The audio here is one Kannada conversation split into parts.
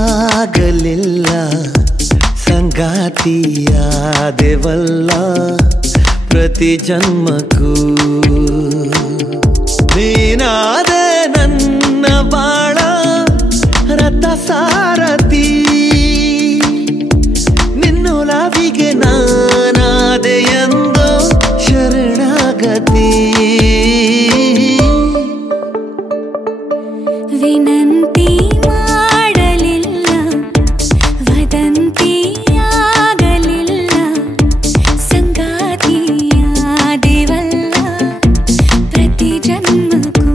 ವದಂತಿಯಾಗಲಿಲ್ಲ ಸಂಗಾತಿಯಾದೆವಲ್ಲ ಪ್ರತಿ ಜನ್ಮಕ್ಕೂ ನೀನಾದೆ ನನ್ನ ಬಾಳ ರಥ ಸಾರಥಿ ನಿನ್ನೊಲವಿಗೆ ನಾನಾದೆ ಎಂದು ಶರಣಾಗತಿ ವಿನಂತಿ ಮಾಡಲಿಲ್ಲ ವದಂತಿಯಾಗಲಿಲ್ಲ ಸಂಗಾತಿಯಾದೆವಲ್ಲ ಪ್ರತಿ ಜನ್ಮಕ್ಕೂ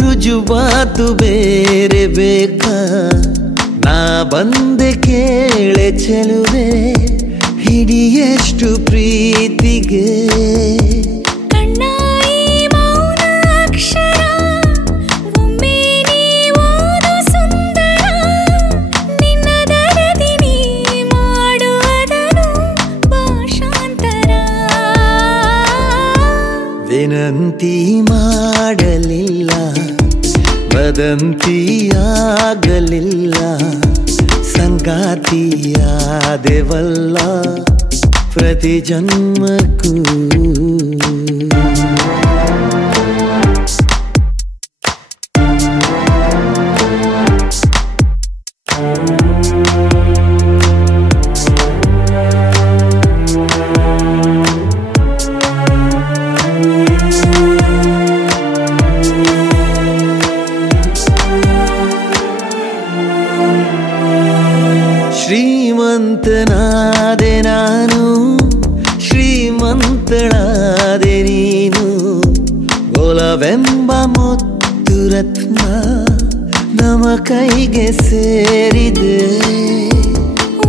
ರುಜುವಾತು ಬೇರೆ ಬೇಕಾ ನಾ ಬಂದೆ ಕೇಳೆ ಚೆಲುವೆ ಹಿಡಿಯಷ್ಟು ಪ್ರೀತಿಗೆ ಕಣ್ಣಾಯಿ ಮೌನ ಅಕ್ಷರ ಒಮ್ಮೆ ನೀವೋದು ಸುಂದರ ನಿನ್ನ ದರದಿ ನೀ ಮಾಡುವುದನು ಭಾಷಾಂತರ ವಿನಂತಿ ಮಾಡಲಿಲ್ಲ ವದಂತಿಯಾಗಲಿಲ್ಲ ಸಂಗಾತಿಯಾದೆವಲ್ಲ ಪ್ರತಿ ಜನ್ಮಕ್ಕೂ ಶ್ರೀಮಂತನಾದೆ ನಾನು ಶ್ರೀಮಂತಳಾದೆ ನೀನು ಗೋಲವೆಂಬ ಮುತ್ತು ರತ್ನ ನಮ್ಮ ಕೈಗೆ ಸೇರಿದೆ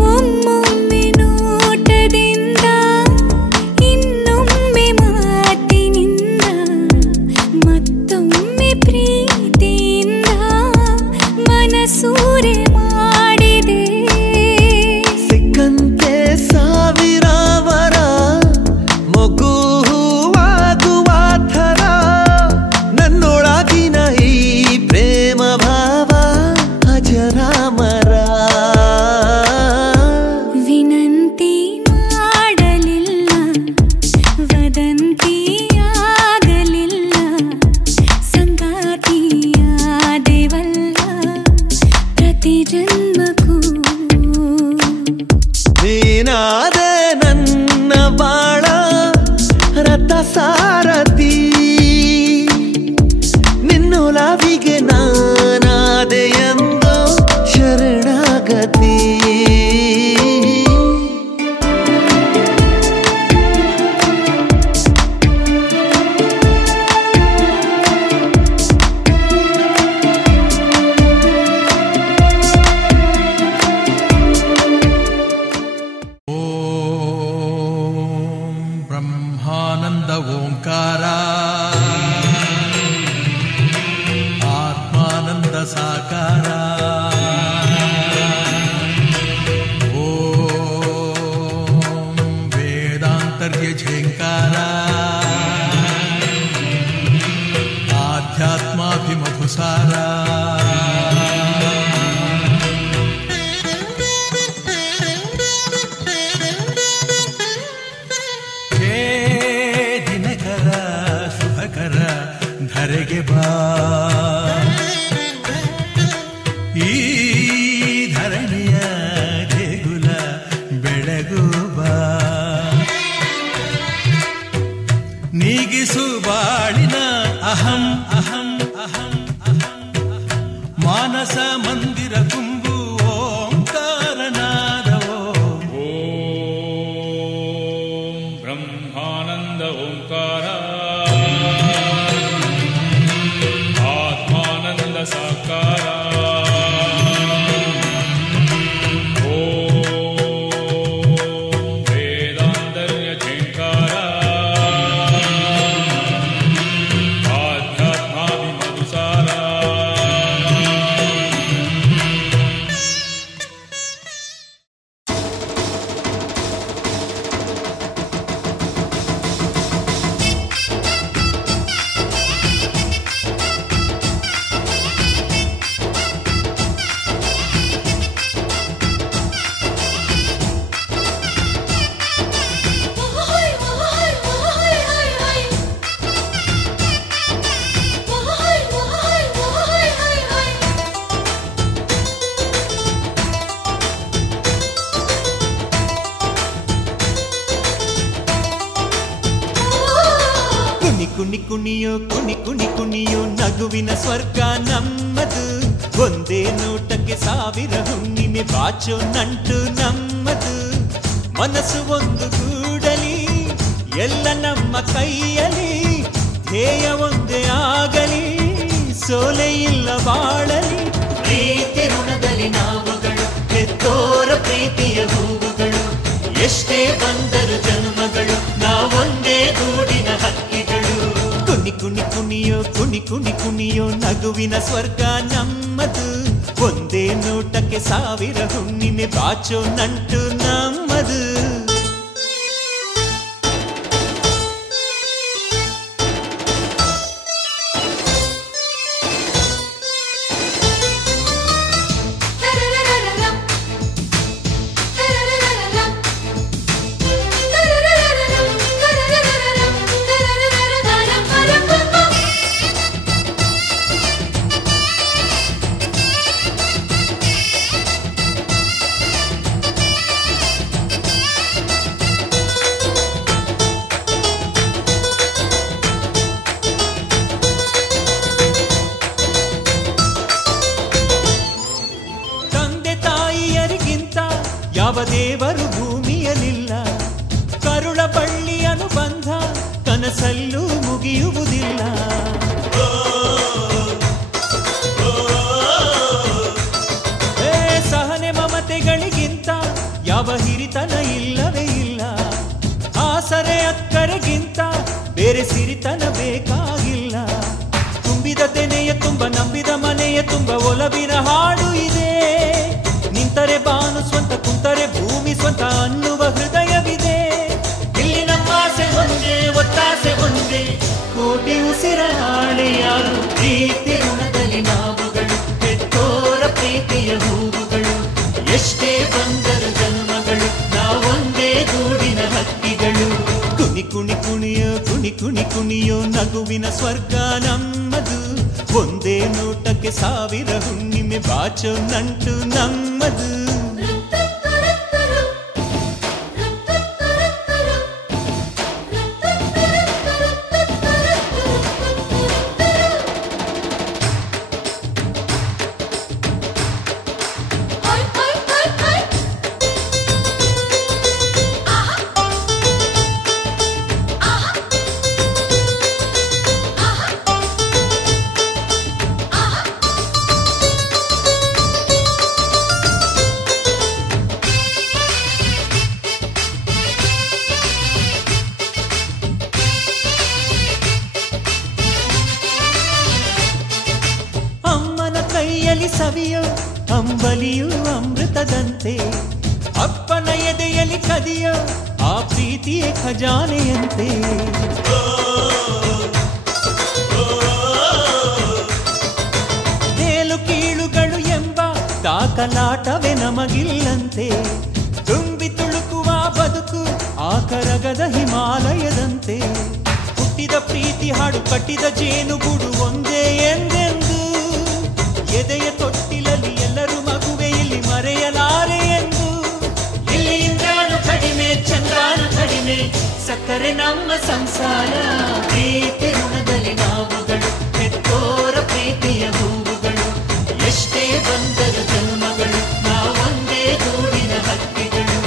ಒಮ್ಮೊಮ್ಮೆ ನೋಟದಿಂದ ಇನ್ನೊಮ್ಮೆ ಮಾತಿನಿಂದ ಮತ್ತೊಮ್ಮೆ ಪ್ರೀತಿಯಿಂದ ಮನಸೂರೆ ಮಾಡಿದೆ ಸಿಕ್ಕಂತೆ ಸಾವಿರಾವರ ಮೊಗ್ಗು ಹೂವಾಗುವ ಥರ ನನ್ನೊಳಗಿನ ಈ ಪ್ರೇಮ ಭಾವ ಅಜರಾಮರ ವಿನಂತಿ ಮಾಡಲಿಲ್ಲ ವದಂತಿಯಾಗಲಿಲ್ಲ ಸಂಗಾತಿಯಾದೆವಲ್ಲ ಪ್ರತಿ ಜನ್ಮಕ್ಕೂ ನೀನಾದೆ ನನ್ನ ಬಾಳ ರಥ ಸಾರಥಿ ನಿನ್ನೊಲವಿಗೆ ನಾನಾದೆ ಎಂದು ಶರಣಾಗತಿ ಬ್ರಹ್ಮಾನಂದ ಓಂಕಾರ ಆತ್ಮಾನಂದ ಸಾಕಾರ ಓಂ ಸೌಂದರ್ಯ ಝೇಂಕಾರ ಆಧ್ಯಾತ್ಮಾಭಿಮಧುಸಾರ ಹೇ ದಿನಕರ ಶುಭಕರ ಧರೆಗೆ ಬಾ ಈ ಧರಣಿಯ ದೇಗುಲ ಬೆಳಗು ಬಾ ನೀಗಿಸು ಬಾಳಿನ ಅಹಂ ಅಹಂ ಅಹಂ ಅಹಂ ಮಾನಸ ಮಂದಿರ ತುಂಬು ಓಂಕಾರನಾದವೋ ಓಂ ಬ್ರಹ್ಮಾನಂದ ಓಂಕಾರ ಆತ್ಮಾನಂದ ಸಾಕಾರ ಕುಣಿ ಕುಣಿಯೋ ಕುಣಿ ಕುಣಿ ಕುಣಿಯೋ ನಗುವಿನ ಸ್ವರ್ಗ ನಮ್ಮದು ಒಂದೇ ನೋಟಕ್ಕೆ ಸಾವಿರ ಹುಣ್ಣಿಮೆ ಬಾಚೋ ನಂಟು ನಮ್ಮದು ಮನಸ್ಸು ಒಂದು ಗೂಡಲಿ ಎಲ್ಲ ನಮ್ಮ ಕೈಯಲ್ಲಿ ಧ್ಯೇಯ ಒಂದೇ ಆಗಲಿ ಸೋಲೆ ಇಲ್ಲ ಬಾಳಲಿ ಪ್ರೀತಿ ಋಣದಲ್ಲಿ ನಾವುಗಳು ಹೆತ್ತೋರ ಪ್ರೀತಿಯ ಹೂವುಗಳು ಎಷ್ಟೇ ಬಂದರು ಜನ್ಮಗಳು ನಾವೊಂದೇ ಗೂಡಿನ ಹಕ್ಕಿಗಳು ಕುಣಿ ಕುಣಿ ಕುಣಿಯೋ ಕುಣಿ ಕುಣಿ ಕುಣಿಯೋ ನಗುವಿನ ಸ್ವರ್ಗ ನಮ್ಮದು ಒಂದೇ ನೋಟಕ್ಕೆ ಸಾವಿರ ಹುಣ್ಣಿಮೆ ಬಾಚೋ ನಂಟು ನಮ್ಮದು ಯಾವ ದೇವರು ಭೂಮಿಯಲಿಲ್ಲ ಕರುಳ ಬಳ್ಳಿ ಅನುಬಂಧ ಕನಸಲ್ಲೂ ಮುಗಿಯುವುದಿಲ್ಲ ಸಹನೆ ಮಮತೆಗಳಿಗಿಂತ ಯಾವ ಹಿರಿತನ ಇಲ್ಲವೇ ಇಲ್ಲ ಆಸರೆ ಅಕ್ಕರೆಗಿಂತ ಬೇರೆ ಸಿರಿತನ ಬೇಕಾಗಿಲ್ಲ ತುಂಬಿದ ತೆನೆಯ ತುಂಬ ನಂಬಿದ ಮನೆಯ ತುಂಬ ಒಲವಿನ ಹಾಡು ಇದೆ ನಿಂತರೆ ಬಾನು ಸ್ವಂತ ಕುಂತರೆ ಭೂಮಿ ಸ್ವಂತ ಅನ್ನುವ ಹೃದಯವಿದೆ ಇಲ್ಲಿ ನಮ್ಮ ಆಸೆ ಒಂದೇ ಒತ್ತಾಸೆ ಒಂದೇ ಕೋಟಿ ಉಸಿರ ಹಾಳೆಯಾರು ಪ್ರೀತಿ ಋಣದಲ್ಲಿ ನಾವುಗಳು ಹೆತ್ತೋರ ಪ್ರೀತಿಯ ಹೂವುಗಳು ಎಷ್ಟೇ ಬಂದರು ಜನ್ಮಗಳು ನಾವೊಂದೇ ಗೂಡಿನ ಹಕ್ಕಿಗಳು ಕುಣಿ ಕುಣಿ ಕುಣಿಯೋ ಕುಣಿ ಕುಣಿ ಕುಣಿಯೋ ನಗುವಿನ ಸ್ವರ್ಗ ನಮ್ಮದು ಒಂದೇ ನೋಟಕ್ಕೆ ಸಾವಿರ ಹುಣ್ಣಿಮೆ ಬಾಚೋ ನಂಟು ನಮ್ಮದು ಆ ಪ್ರೀತಿಯೇ ಖಜಾನೆಯಂತೆ. ಮೇಲು ಕೀಳುಗಳು ಎಂಬ ತಾಕಲಾಟವೇ ನಮಗಿಲ್ಲಂತೆ. ತುಂಬಿ ತುಳುಕುವ ಬದುಕು ಆ ಕರಗದ ಹಿಮಾಲಯದಂತೆ. ಹುಟ್ಟಿದ ಪ್ರೀತಿ ಹಾಡು ಕಟ್ಟಿದ ಜೇನುಗೂಡು ಒಂದೇ ಎಂದೆಂದು. ಎದೆಯ ತೊಟ್ಟಿಲಲ್ಲಿ ಎಲ್ಲರೂ ಮಗುವೆ ಇಲ್ಲಿ ಮರೆಯಲಾರೆ ಎಂದು. ಇಲ್ಲಿ ಇಂದ್ರಾನು ಕಡಿಮೆ ಚಂದ್ರಾನು ಕಡಿಮೆ, ಸಕ್ಕರೆ ನಮ್ಮ ಸಂಸಾರ. ಪ್ರೀತಿ ಋಣದಲ್ಲಿ ನಾವುಗಳು, ಹೆತ್ತೋರ ಪ್ರೀತಿಯ ಹೂವುಗಳು. ಎಷ್ಟೇ ಬಂದರು ಜನ್ಮಗಳು, ನಾವೊಂದೇ ಗೂಡಿನ ಹಕ್ಕಿಗಳು.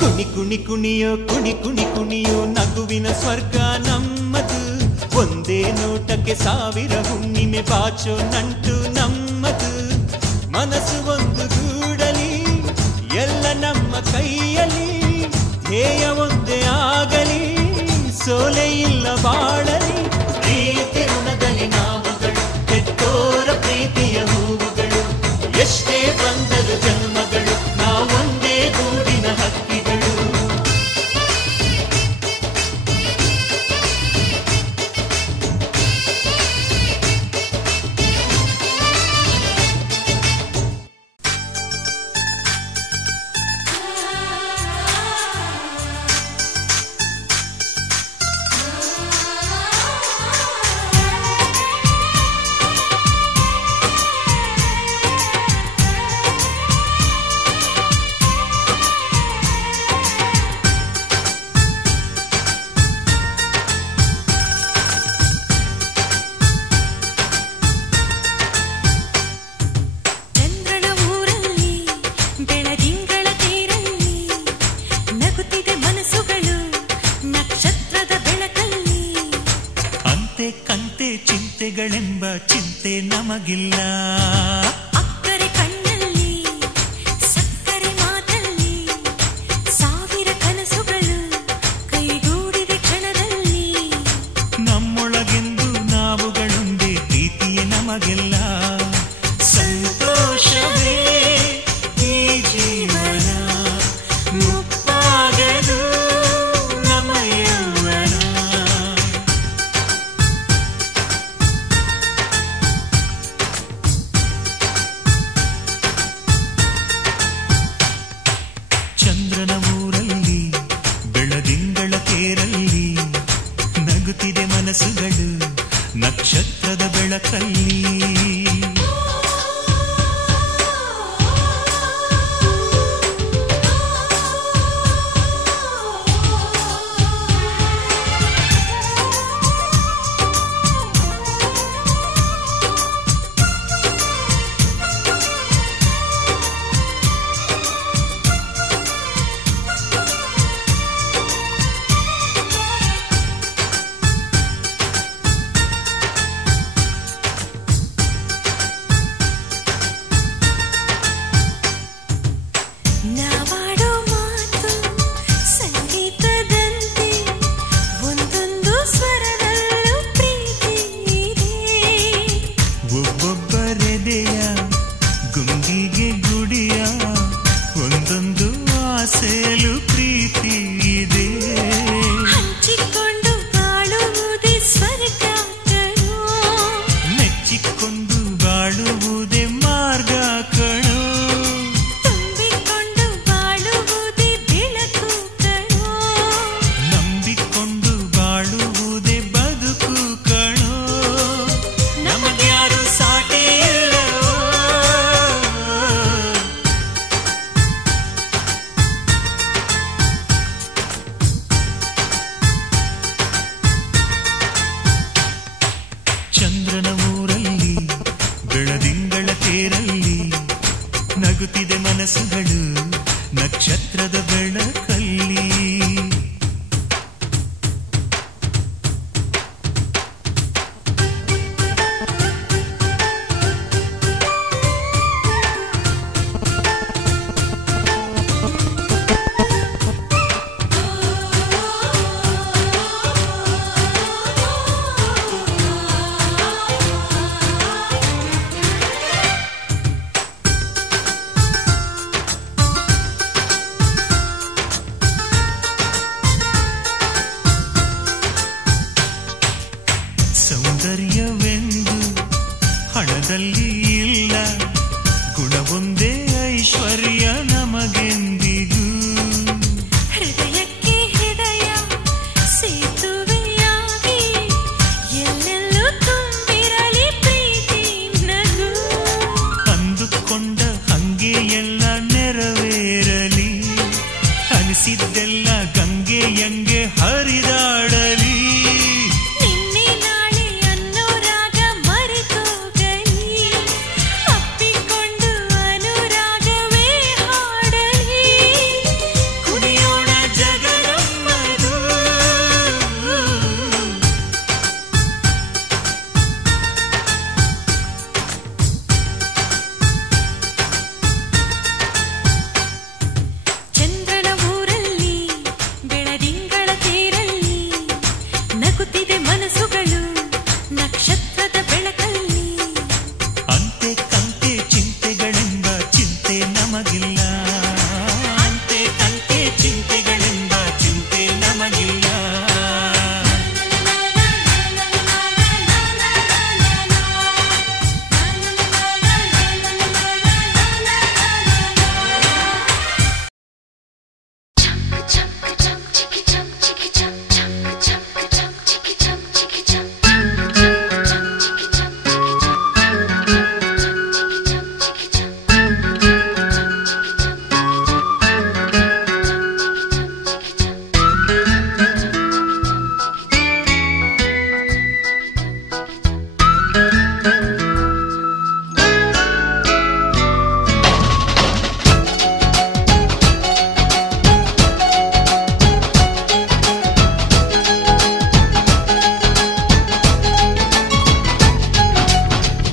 ಕುಣಿ ಕುಣಿ ಕುಣಿಯೋ ಕುಣಿ ಕುಣಿ ಕುಣಿಯೋ ನಗುವಿನ ಸ್ವರ್ಗ ನಮ್ಮದು. ಒಂದೇ ನೋಟಕ್ಕೆ ಸಾವಿರ ಹುಣ್ಣಿಮೆ ಬಾಚೋ ನಂಟು ನಮ್ಮದು. ಮನಸ್ಸು ಒಂದು ಗೂಡಲಿ, ಎಲ್ಲ ನಮ್ಮ ಕೈಯಲ್ಲಿ. ಧ್ಯೇಯ ಒಂದೇ ಆಗಲಿ, ಸೋಲೆ ಇಲ್ಲ ಬಾಳಲಿ. ಪ್ರೀತಿ ಋಣದಲ್ಲಿ ನಾವುಗಳು, ಹೆತ್ತೋರ ಪ್ರೀತಿಯ ಹೂವುಗಳು. ಎಷ್ಟೇ ಬಂದರು ಜನ್ಮಗಳು, ನಾವೊಂದೇ ಗೂಡಿನ ಹಕ್ಕಿಗಳು. ಚಿಂತೆಗಳೆಂಬ ಚಿಂತೆ ನಮಗಿಲ್ಲ. ಅಕ್ಕರೆ ಕಣ್ಣಲ್ಲಿ ಸಕ್ಕರೆ ಮಾತಲ್ಲಿ, ಸಾವಿರ ಕನಸುಗಳು ಕೈಗೂಡಿದ ಕ್ಷಣದಲ್ಲಿ. ನಮ್ಮೊಳಗೆಂದು ನಾವುಗಳೊಂದೇ, ಪ್ರೀತಿಯೇ ನಮಗೆಲ್ಲ. ಸಂತೋಷವೇ ಈ ಜೀವನ, ಮುಪ್ಪಾಗದು ನಮ್ಮ ಯೌವನ. ಚಂದ್ರನ ಊರಲ್ಲಿ ಬೆಳದಿಂಗಳ ತೇರಲ್ಲಿ, ನಗುತ್ತಿದೆ ಮನಸ್ಸುಗಳು ನಕ್ಷತ್ರದ ಬೆಳಕಲ್ಲಿ. ಅವರಲ್ಲಿ ಇಲ್ಲ, ಗುಣವೊಂದೇ ಐಶ್ವರ್ಯ ನಮಗೆಂದಿಗೂ. ಹೃದಯಕ್ಕೆ ಹೃದಯ ಸೇತುವೆಯಾಗಿ ಎಲ್ಲೆಲ್ಲೂ ತುಂಬಿರಲಿ ಪ್ರೀತಿ ನಗು. ಅಂದುಕೊಂಡ ಹಂಗೆ ಎಲ್ಲ ನೆರವೇರಲಿ, ಅನಿಸಿದ್ದೆಲ್ಲ ಗಂಗೆಯಂಗೆ ಹರಿದಾಡಲಿ. ನಿನ್ನೆ ನಾಳೆ ಅನ್ನೋ ರಾಗ ಮರೆತೋಗಲಿ, ಅಪ್ಪಿಕೊಂಡು ಅನುರಾಗವೇ ಹಾಡಲಿ. ಕುಡಿಯೋಣ ಜಗದಮ್ಮದು. ಚಂದ್ರನ ಊರಲ್ಲಿ ಬೆಳದಿಂಗಳ ತೇರಲ್ಲಿ ನಗುತ್ತಿದೆ ಮನಸ್ಸುಗಳು ನಕ್ಷತ್ರದ ಬೆಳಕಲ್ಲಿ. ಅಂತೆ ಕಂತೆ ಚಿಂತೆಗಳೆಂಬ ಚಿಂತೆ ನಮಗಿಲ್ಲ, ಅಂತೆ ಕಂತೆ ಚಿಂತೆಗಳೆಂಬ ಚಿಂತೆ ನಮಗಿಲ್ಲ.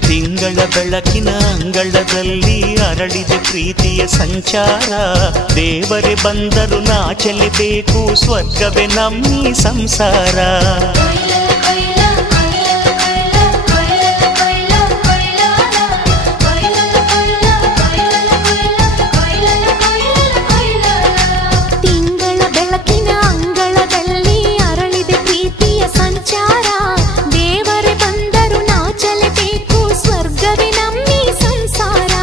ತಿಂಗಳ ಬೆಳಕಿನ ಅಂಗಳದಲ್ಲಿ ಅರಳಿದ ಪ್ರೀತಿಯ ಸಂಚಾರ. ದೇವರೇ ಬಂದರು ನಾಚಲೇಬೇಕು, ಸ್ವರ್ಗವೇ ನಮ್ಮಿ ಸಂಸಾರ. ತಿಂಗಳ ಬೆಳಕಿನ ಅಂಗಳದಲ್ಲಿ ಅರಳಿದೆ ಪ್ರೀತಿಯ ಸಂಚಾರ. ದೇವರೇ ಬಂದರು ನಾಚಲೇಬೇಕು, ಸ್ವರ್ಗವೇ ನಮ್ಮಿ ಸಂಸಾರ.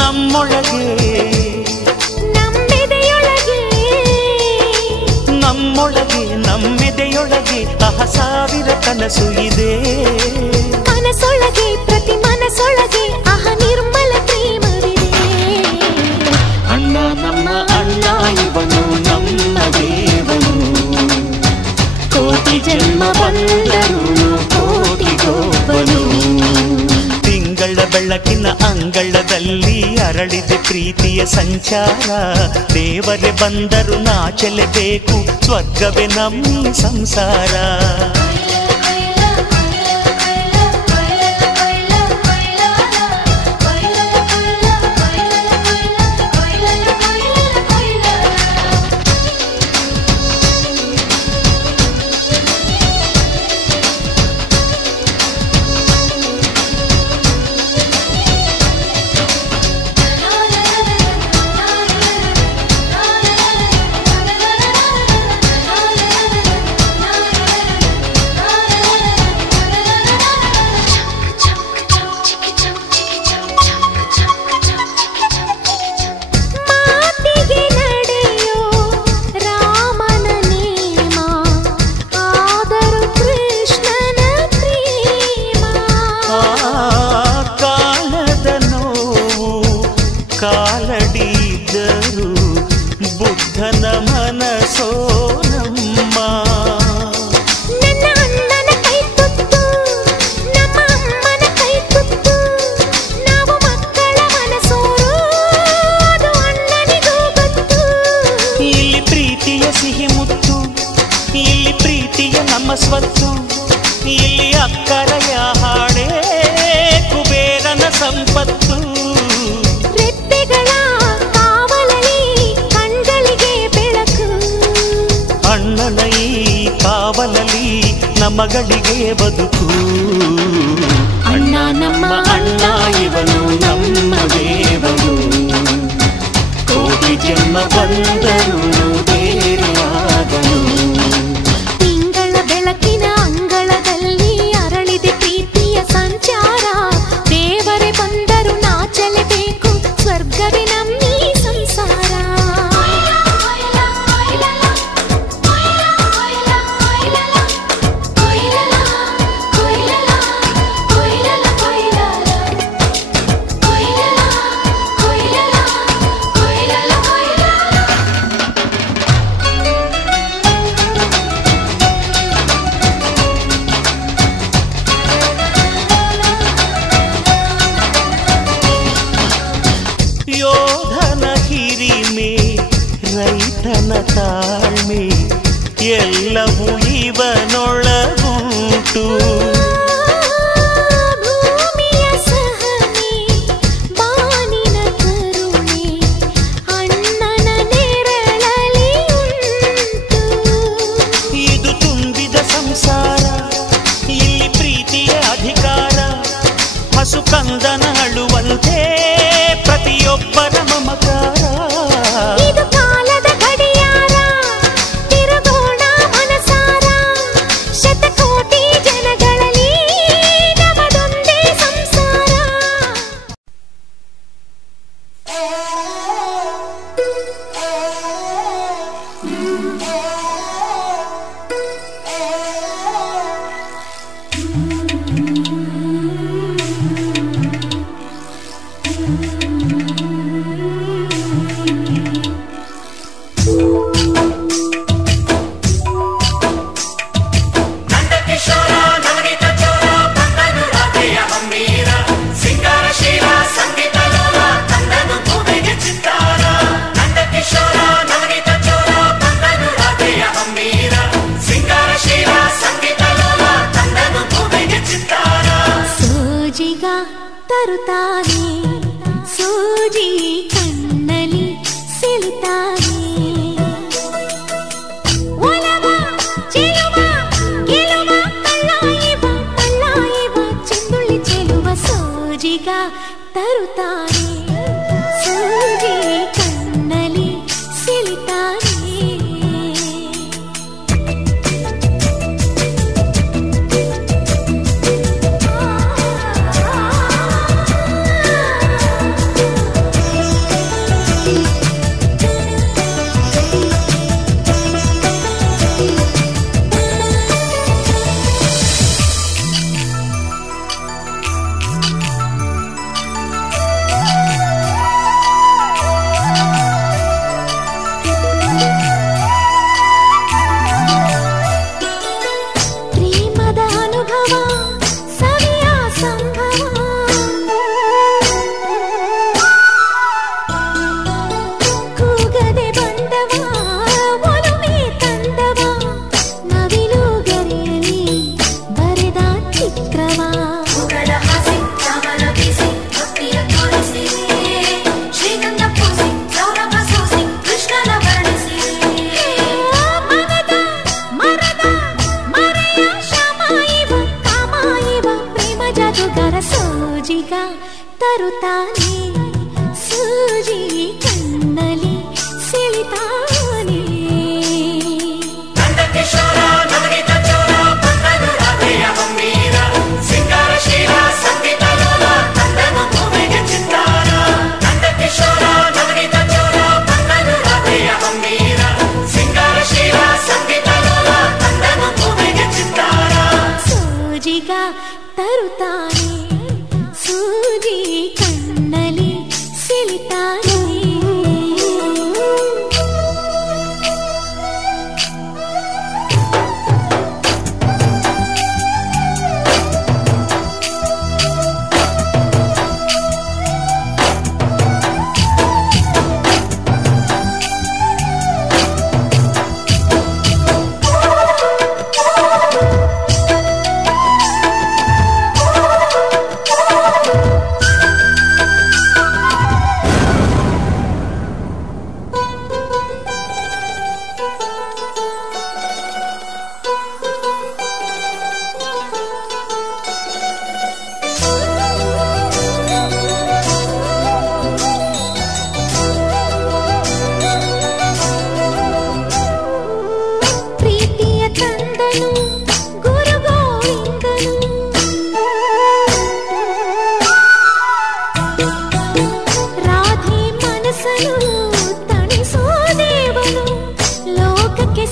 ನಮ್ಮೊಳಗೆ ನಮ್ಮೆದೆಯೊಳಗೆ ನಮ್ಮೊಳಗೆ ನಮ್ಮೆದೆಯೊಳಗೆ ಸಾವಿರ ಕನಸು ಇದೆ. ಕನಸೊಳಗೆ ಪ್ರತಿ ಮನಸೊಳಗೆ ನಿರ್ಮಲ ಪ್ರೇಮವಿದೆ. ಅಣ್ಣ ನಮ್ಮ ಅಣ್ಣ ಇವನು ನಮ್ಮ ದೇವನು, ಕೋಟಿ ಜನ್ಮ ಬಂದರು ಕೋಟಿಗೊಬ್ಬನು. ತಿಂಗಳ ಬೆಳಕಿನ ಅಂಗಳದಲ್ಲಿ ಅರಳಿದೆ ಪ್ರೀತಿಯ ಸಂಚಾರ. ದೇವರೇ ಬಂದರು ನಾಚಲೇಬೇಕು, ಸ್ವರ್ಗವೇ ನಮ್ಮ ಸಂಸಾರ. ಕಾಲಡಿದ್ದರು ಬುದ್ಧನ ಮನಸೋ ನಮ್ಮ. ನನ್ನ ಅಣ್ಣನ ಕೈ ತುತ್ತು, ನಮ್ಮ ಅಮ್ಮನ ಕೈ ತುತ್ತು, ನಾವು ಮಕ್ಕಳ ಮನಸೋರು, ಅದು ಅಣ್ಣನಿಗೂ ಗೊತ್ತು. ಇಲ್ಲಿ ಪ್ರೀತಿಯ ಸಿಹಿ ಮುತ್ತು, ಇಲ್ಲಿ ಪ್ರೀತಿಯ ನಮ್ಮ ಸ್ವತ್ತು, ಇಲ್ಲಿ ಅಕ್ಕರೆಯ ಹಾಡೇ ಕುಬೇರನ ಸಂಪತ್ತು. ರೆಪ್ಪೆಗಳ ಕಾವಲಲ್ಲಿ ಕಣ್ಗಳಿಗೆ ಬೆಳಕು, ಅಣ್ಣನ ಈ ಕಾವಲಲ್ಲಿ ನಮಗಳಿಗೆ ಬದುಕು. ಅಣ್ಣ ನಮ್ಮ ಅಣ್ಣ ಇವನು ನಮ್ಮ ದೇವನು, ಕೋಟಿ ಜನ್ಮ ಬಂದರು ಬೇರೆಯಾದನು. ತಿಂಗಳ ಬೆಳಕಿನ ಅಂಗಳದಲ್ಲಿ ಅರಳಿದೆ ಪ್ರೀತಿಯ ಸಂಚಾರ. ದೇವರ ತರುತ್ತಾನೆ ಸೂಜಿ ಕಣ್ಣಲಿ ಸೆಳಿತಾನೆ ಒಲವ ಚೆಲುವ ಗೆಲುವ ಕಳ್ಳಾಯಿವ ಚೆಂದುಳ್ಳಿ ಚೆಲುವ ಸೂಜಿಗ ತರುತ್ತಾನೆ ಸೂಜಿ ಕಣ್ಣಲಿ ಸೆಳಿತಾನೆ ತರುತ್ತಾನೆ ಸೂಜಿ ಕಣ್ಣಲಿ ಸೆಳಿತಾನೆ ಸೂಜಿಗ ತರುತ್ತಾನೆ ಸೂಜಿ ಕಣ್ಣಲಿ ಸೆಳಿತಾನೆ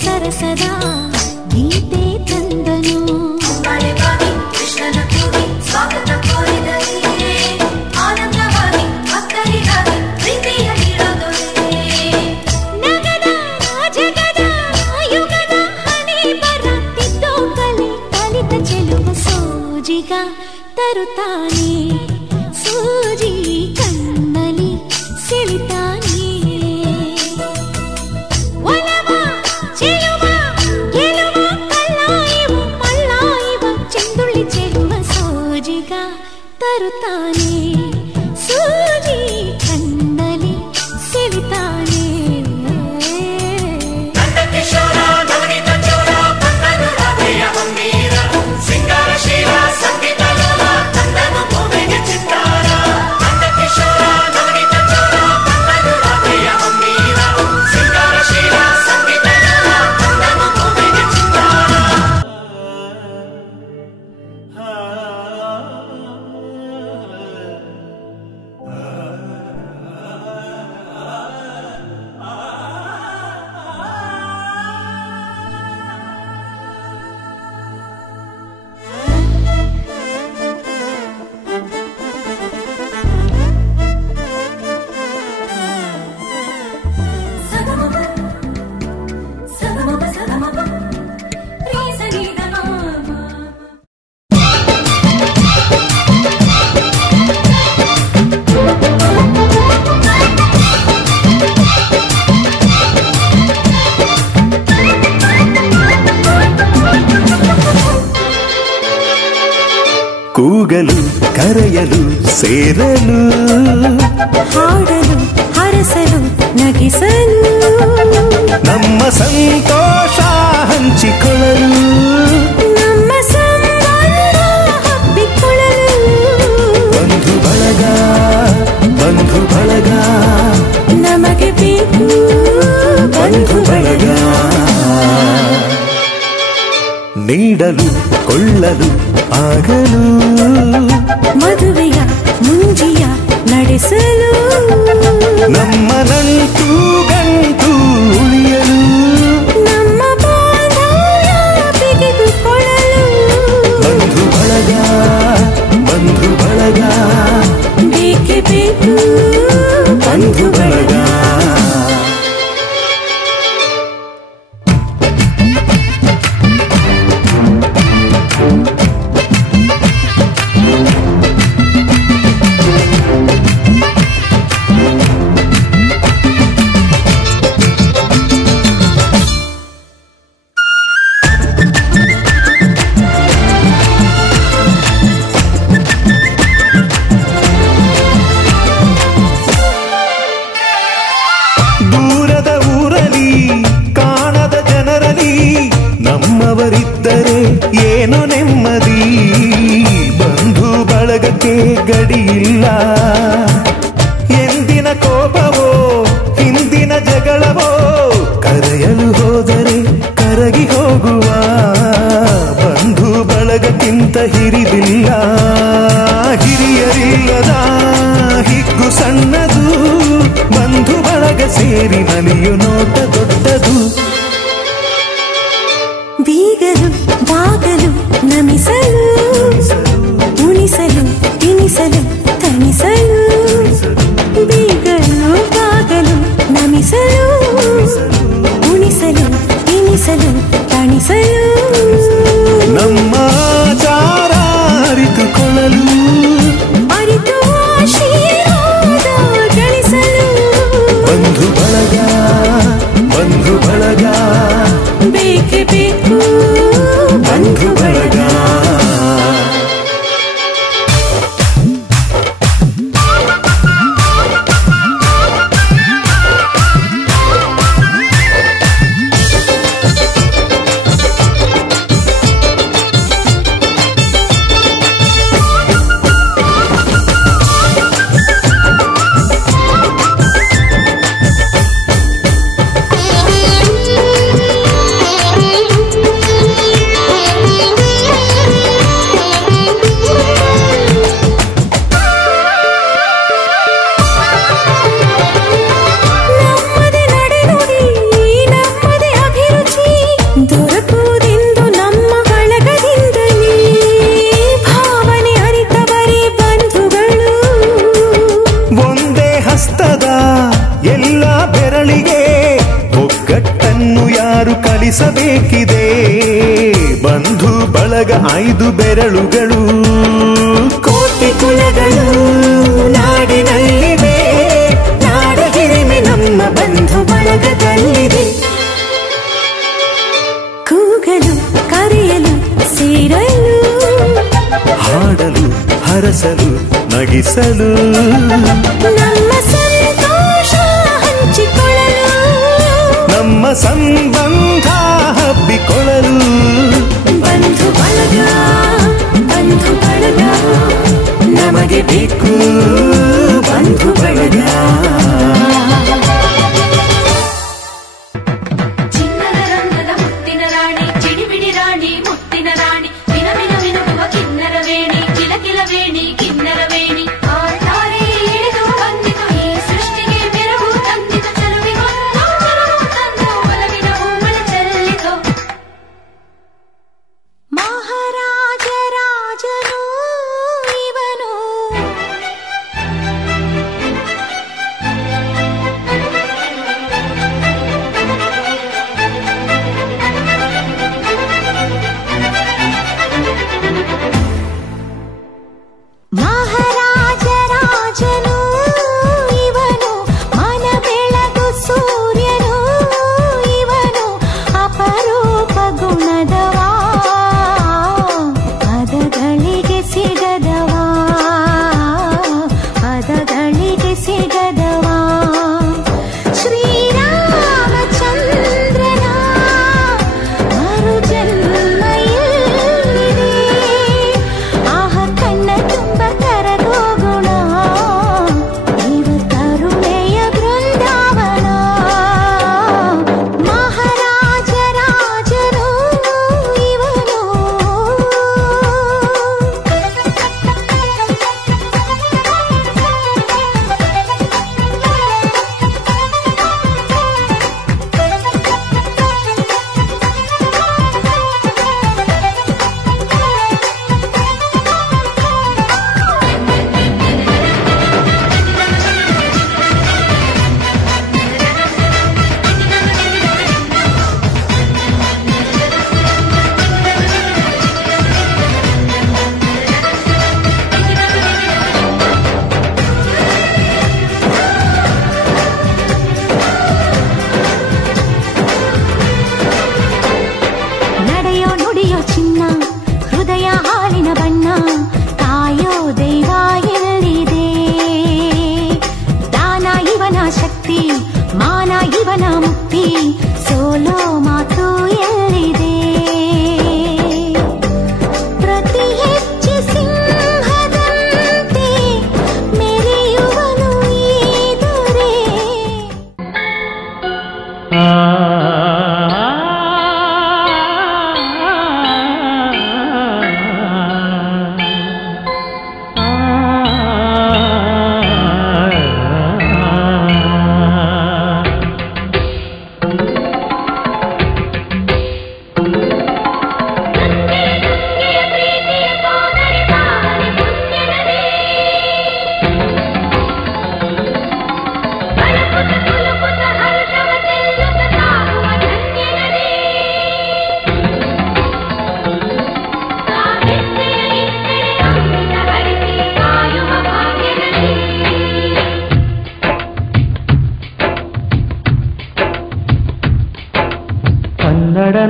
ಸರಸದಾ ಗೀತೆ ತಂದನು ಕೃಷ್ಣನ ಕೂಗಿ ಸ್ವಾಗತ ಕೋರಿದರೆ ಆನಂದವಾಗಿ ಭಕ್ತರಿಗಾಗಿ ಪ್ರೀತಿಯ ನೀಡೋದೊರೆ ನಗದ ಜಗದ ಯುಗದ ಹಣೆ ಬರುತ್ತಿದ್ದೋ ಕಲಿತ ಚೆಲುವ ಸೂಜಿಗ ತರುತ್ತಾನೆ ಸೂಜಿ ಕಣ್ಣಲಿ ಸೆಳಿತಾನೆ ತರುತ್ತಾನೆ ಸೂಜಿ ಕಣ್ಣಲಿ ಸೆಳಿತಾನೆ ಕೂಗಲು ಕರೆಯಲು ಸೇರಲು ಹಾಡಲು ಹರಸಲು ನಗಿಸಲು ನಮ್ಮ ಸಂತೋಷ ಹಂಚಿಕೊಳ್ಳಲು ನಮ್ಮ ಸಂಬಂಧ ಹಬ್ಬಿಕೊಳ್ಳಲು ಬಂಧು ಬಳಗ ನಮಗೆ ಬೇಕು ಬಂಧು ಬಳಗ ನೀಡಲು ಕೊಳ್ಳಲು ಆಗಲು ಮದುವೆಯ ಮುಂಜಿಯ ನಡೆಸಲು ನಮ್ಮ ನಂಟು ಗಂಟು ಉಳಿಯಲು ನಮ್ಮ ಬಾಂಧವ್ಯ ಬಿಗಿದುಕೊಳ್ಳಲು ಬಂಧು ಬಳಗ ಬೇಕೇ ಬೇಕು ಬಂಧು ಬಳಗ ದೂರದ ಊರಲಿ ಕಾಣದ ಜನರಲಿ ನಮ್ಮವರಿದ್ದರೆ ಏನೋ ನೆಮ್ಮದಿ ಬಂಧು ಬಳಗಕ್ಕೆ ಗಡಿಯಿಲ್ಲ ಎಂದಿನ ಕೋಪವೋ ಹಿಂದಿನ ಜಗಳವೋ ಕರೆಯಲು ಹೋದರೆ ಕರಗಿ ಹೋಗುವ ಬಂಧು ಬಳಗಕ್ಕಿಂತ ಹಿರಿದಿಲ್ಲ ಹಿರಿಯರಿಲ್ಲದ ಹಿಗ್ಗು ಸಣ್ಣದು ಬಂಧು ಬಳಗ ಸೇರಿ ನಲಿಯು ನೋಟ ದೊಡ್ಡದು ಬೀಗಲು ಬಾಗಲು ನಮಿಸಲು ಉಣಿಸಲು ತಿನಿಸಲು ತಣಿಸಲು ಬೀಗಲು ಬಾಗಲು ನಮಿಸಲು ಉಣಿಸಲು ತಿನಿಸಲು ತಣಿಸಲು ನಮ್ಮ ಆಚಾರ ಅರಿತುಕೊಳ್ಳಲು ಅರಿತು ಆಶೀರ್ವಾದ ಗಳಿಸಲು ಬಂಧು ಬಳಗ ಬೇಕೇ ಬೇಕು ಬಂಧು ಬಳಗ ನಮ್ಮದೇ ನಡೆನುಡಿ ನಮ್ಮದೇ ಅಭಿರುಚಿ ದೊರಕುವುದೆಂದು ನಮ್ಮ ಬಳಗದಿಂದಲೇ ಭಾವನೆ ಅರಿತವರೇ ಬಂಧುಗಳು ಒಂದೇ ಹಸ್ತದ ಎಲ್ಲ ಬೆರಳಿಗೆ ಒಗ್ಗಟ್ಟನ್ನು ಯಾರು ಕಲಿಸಬೇಕಿದೆ ಬಂಧು ಬಳಗ 5 ಬೆರಳುಗಳು ಕೋಟಿ ಕುಲಗಳು ನಾಡಿನಲ್ಲಿವೆ ನಾಡ ಹಿರಿಮೆ ನಮ್ಮ ಬಂಧು ಬಳಗದಲ್ಲಿದೆ ಕೂಗಲು ಕರೆಯಲು ಸೇರಲು ಹಾಡಲು ಹರಸಲು ನಗಿಸಲು ನಮ್ಮ ಸಂತೋಷ ಹಂಚಿಕೊಳ್ಳಲು ನಮ್ಮ ಸಂಬಂಧ ಹಬ್ಬಿಕೊಳ್ಳಲು ಬಂಧು ಬಳಗ ನಮಗೆ ಬೇಕು ಬಂಧು ಬಳಗ ಚಿನ್ನದ ರಂಗದ ಮುತ್ತಿನ ರಾಣಿ ಚಿಡಿಬಿಡಿ ರಾಣಿ ಮುತ್ತಿನ ರಾಣಿ ವಿನ ವಿನ ವಿನುಗುವ ಕಿನ್ನರ ವೇಣಿ ಕಿಲ ಕಿಲ ವೇಣಿ ಕಿನ್ನರ ವೇಣಿ ಆಟಾರಿ ಇಳಿದು ಬಂದಿತು ಈ ಸೃಷ್ಟಿಗೆ ಬೆರಗು ತಂದಿತು ಚಲುವಿಗೊಂದು ಚಲುವು ತಂದು ಒಲವಿನ ಹೂಮಳೆ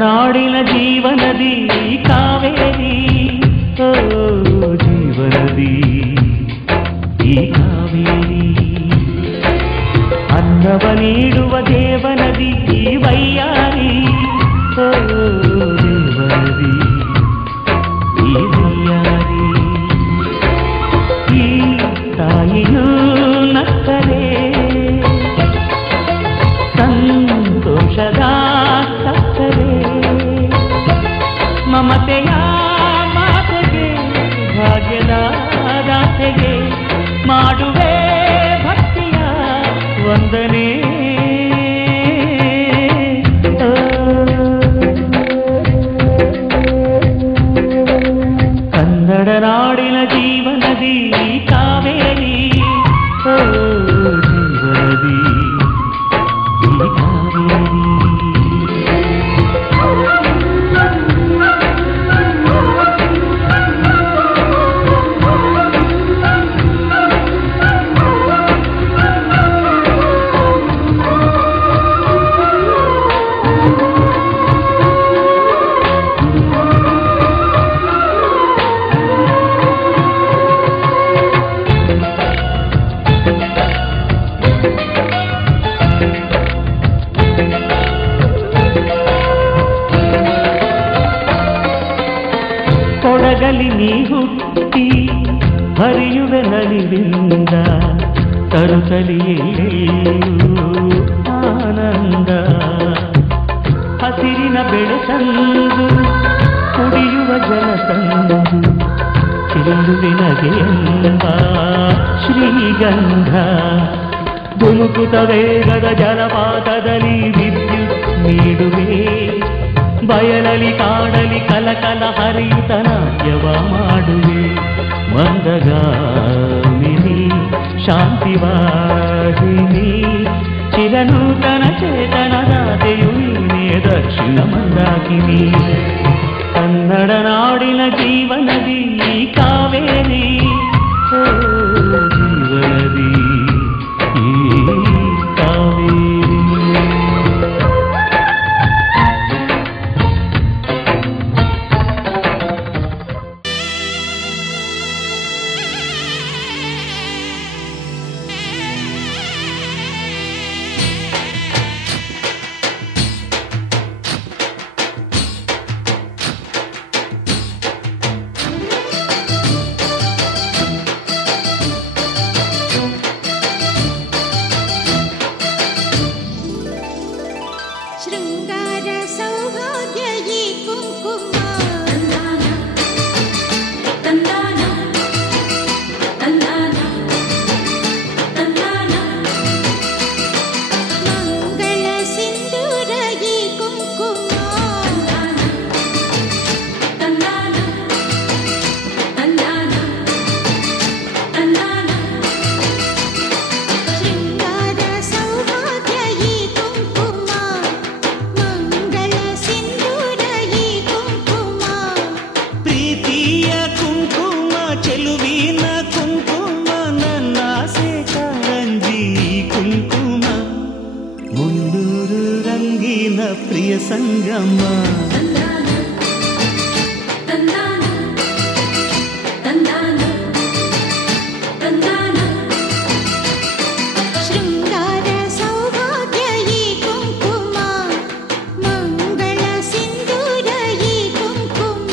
ನಾಡಿನ ಜೀವನದಿ ಕಾವೇರಿ, ಓ ಜೀವನದಿ ಈ ಕಾವೇರಿ. ಅನ್ನವ ನೀಡುವ ದೇವನದಿ ಈ ವೈಯಾರಿ, ಓ ದೇವನದಿ ಈ ವೈಯಾರಿ. ಈ ತಾಯಿಯೂ ನಕ್ಕರೆ ಸಂತೋಷದ ಸಕ್ಕರೆ, ಮಮತೆಯ ಮಾತೆಗೆ ಭಾಗ್ಯದ ದಾತೆಗೆ ಮಾಡುವೆ ಭಕ್ತಿಯ ವಂದನೆ. ಕನ್ನಡ ನಾಡಿನ ಜೀವನದಿ ಕಾವೇರಿ, ಓ ಜೀವನದಿ ಈ ಕಾವೇರಿ. ಕೊಡಗಲಿ ನೀ ಹುಟ್ಟಿ ಹರಿಯುವೆ ನಲಿವಿಂದ, ತರುತ್ತಲಿಯೆಲ್ಲೂ ಆನಂದ. ಹಸಿರಿನ ಬೆಳೆ ತಂದು ಕುಡಿಯುವ ಜಲ ತಂದು ಚೆಲ್ಲುವಿನಗೆ ಎಂಬ ಶ್ರೀಗಂಧ. ಧುಮುಕುತ ವೇಗದ ಜಲಪಾತದಲ್ಲಿ ವಿದ್ಯುತ್ ನೀಡುವೆ, ಬಯಲಲಿ ಕಾಡಲಿ ಕಲಕಲ ಹರಿಯುತ ನಾಟ್ಯವ ಮಾಡುವೆ. ಮಂದಗಾಮಿನಿ ಶಾಂತಿವಾಹಿನಿ ಚಿರನೂತನ ಚೇತನದಾತೆಯು ನೀನೇ ದಕ್ಷಿಣ ಮಂದಾಕಿನಿ. ಕನ್ನಡ ನಾಡಿನ ಜೀವನದಿ ಕಾವೇರಿ, ಓ ಜೀವನದಿ ಈ ಕಾವೇರಿ. ಪ್ರಿಯ ಸಂಗಮ ಶೃಂಗಾರ ಸೌಭಾಗ್ಯ ಈ ಕುಂಕುಮ, ಮಂಗಳ ಸಿಂಧೂರ ಈ ಕುಂಕುಮ.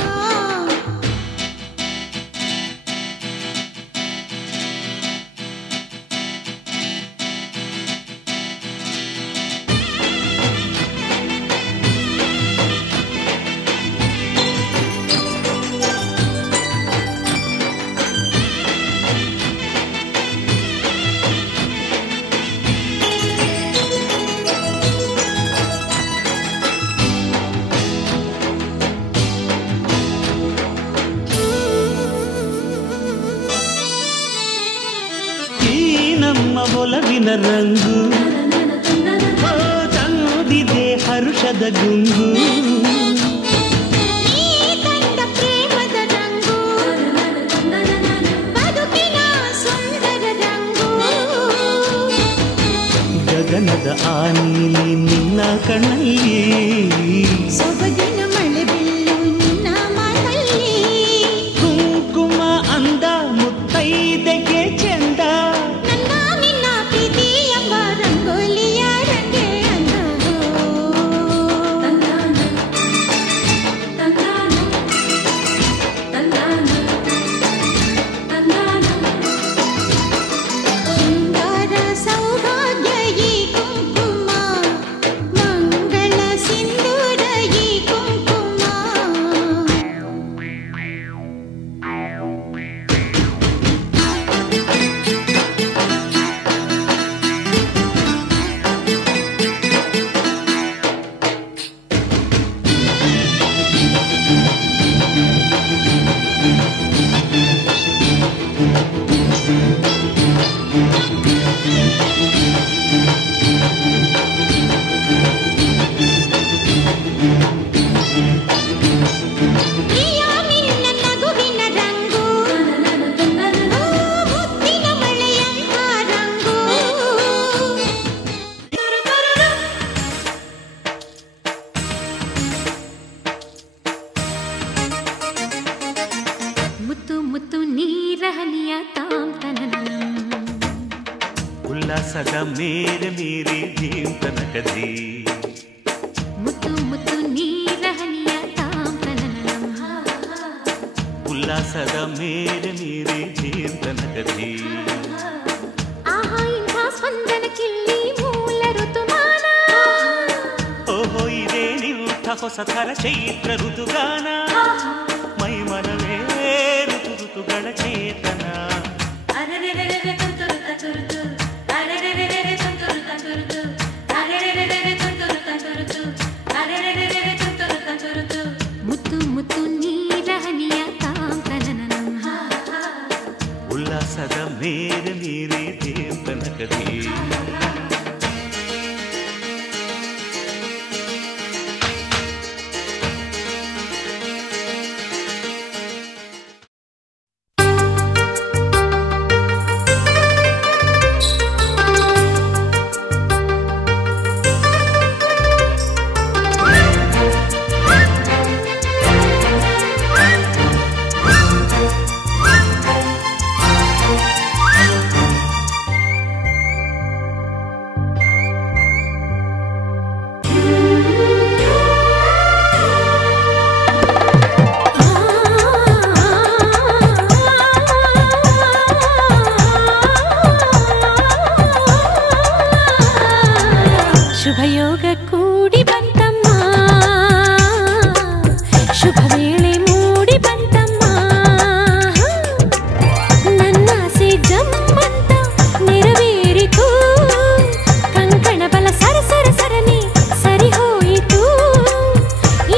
ಒಲವಿನ ರಂಗು ತಂದಿದೆ ಹರುಷದ ಗುಂಗು, ನೀ ಕಂಡ ಪ್ರೇಮದ ರಂಗು, ಬದುಕಿನ ಸುಂದರ ರಂಗು. ಗಗನದ ಆ ನೀಲಿ ನಿನ್ನ ಕಣ್ಣಲ್ಲಿ ಸೊಬಗಿನ ಉಲ್ಲಾಸದ ಮೇರೆ ಮೀರಿ ಜೀವಂತನಕದಿ ಮುತ್ತು ಮುತ್ತು ನೀರ ಹನಿಯ ತಾಂತನನಂ ಉಲ್ಲಾಸದ ಮೇರೆ ಮೀರಿ ಜೀವಂತನಕದಿ ಆಹಾ ಇಂಥ ಸ್ಪಂದನಕ್ಕಿಲ್ಲಿ ಮೂಲ ಋತುಮಾನ ಓಹೋ ಇದೇ ನಿಂಥ ಹೊಸ ಥರ ಚೈತ್ರ ಋತುಗಾನ ಮೈ ಮನವೇ ಋತು ಋತುಗಳ ಚೇತನ ಮುತ್ತು ಮುತ್ತು ನೀರ ಹನಿಯ ತಾಂತನನಂ ಉಲ್ಲಾಸದ ಮೇರೆ ಮೀರಿ ಜೀವಂತನಕದಿ ಶುಭಯೋಗ ಕೂಡಿ ಬಂತಮ್ಮ ಶುಭ ವೇಳೆ ಮೂಡಿ ಬಂತಮ್ಮ ನನ್ನಾಸೆ ಜಮ್ಮಂತ ನೆರವೇರಿತು ಕಂಕಣ ಬಲ ಸರಸರ ಸರಣಿ ಸರಿ ಹೋಯಿತು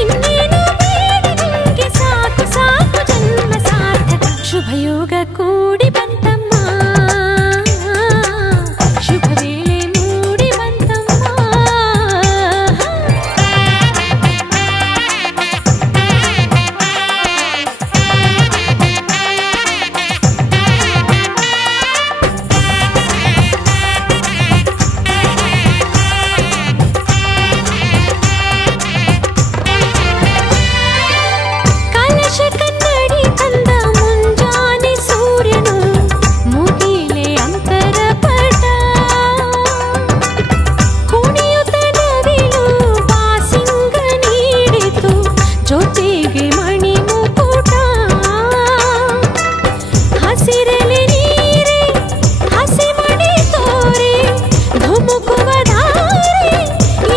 ಇನ್ನೇನು ಬೇಡ ನಿಂಗೆ ಸಾಕು ಸಾಕು ಜನ್ಮ ಸಾರ್ಥಕ ಶುಭಯೋಗ ಕೂಡಿ ಬಂತಮ್ಮ ಶುಭ ವೇಳೆ ಮೂಡಿ ಬಂತಮ್ಮ ಕಲಶ ಕನ್ನಡಿ ತಂದ ಮುಂಜಾನೆ ಸೂರ್ಯನು ಮುಗಿಲೆ ಅಂತರ ಪಟ ಕುಣಿಯುತ್ತ ನವಿಲು ಬಾಸಿಂಗ ನೀಡಿತು ಜೊತೆಗೆ ಮಣಿ ಮುಕುಟ ಹಸಿರಲೆ ನೀರೆ ಹಸಿ ಮಣಿ ತೋರೆ ಧುಮುಕುವ ಧಾರೆ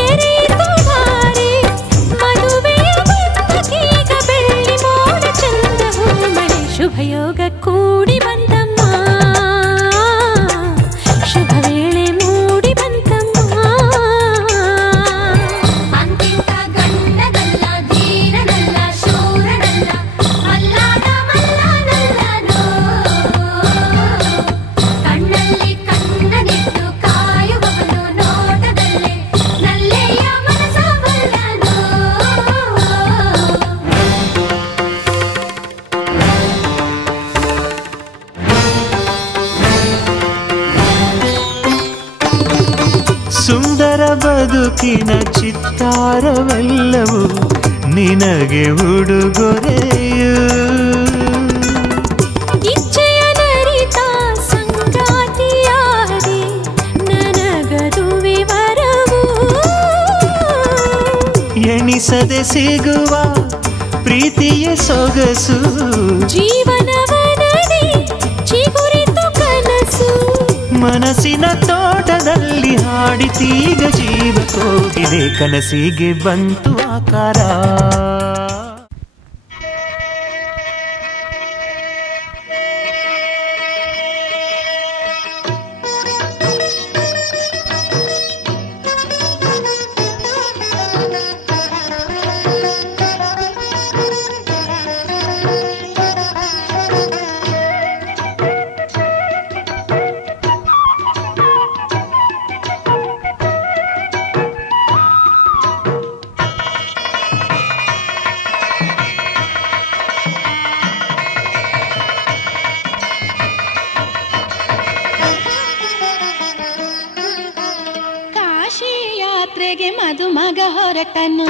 ಎರೆಯಿತು ಧಾರೆ ಮದುವೆಯ ಬಂದಕೀಗ ಬೆಳ್ಳಿ ಮೋಡ ಚಂದ ಹೂಮಳೆ ಶುಭಯೋಗ ಕೂಡಿ ಬಂತಮ್ಮ ಶುಭ ವೇಳೆ ಮೂಡಿ ಬಂತಮ್ಮ ಅಂತಿಂತ ಗಂಡನಲ್ಲ ಧೀರನಲ್ಲ ಶೂರನಲ್ಲ ಮಲ್ಲಾದ ಮಲ್ಲನಲ್ಲನೋ ಕಣ್ಣಲ್ಲಿ ಕಣ್ಣನಿಟ್ಟು ಕಾಯುವವನು ನೋಟದಲ್ಲೇ ನಲ್ಲೆಯ ಮನಸ ಬಲ್ಲನೋ ಸುಂದರ ಬದುಕಿನ ಚಿತ್ತಾರವೆಲ್ಲವೂ ನಿನಗೆ ಉಡುಗೊರೆಯು ಇಚ್ಛೆಯ ನರಿತ ಸಂಗಾತಿಯಾದೆ ನನಗದು ವಿವರವು ಎಣಿಸದೆ ಸಿಗುವ ಪ್ರೀತಿಯ ಸೊಗಸು ಜೀವನವನದಿ ಚಿಗುರಿತು ಕನಸು ಮನಸ್ಸಿನ ತೋಟದಲ್ಲಿ ಹಾಡಿತೀಗ ಜೀವ ಕೋಗಿದೆ ಕನಸಿಗೆ ಬಂತು ಆಕಾರ ಯಾತ್ರೆಗೆ ಮದುಮಗ ಹೊರಟನು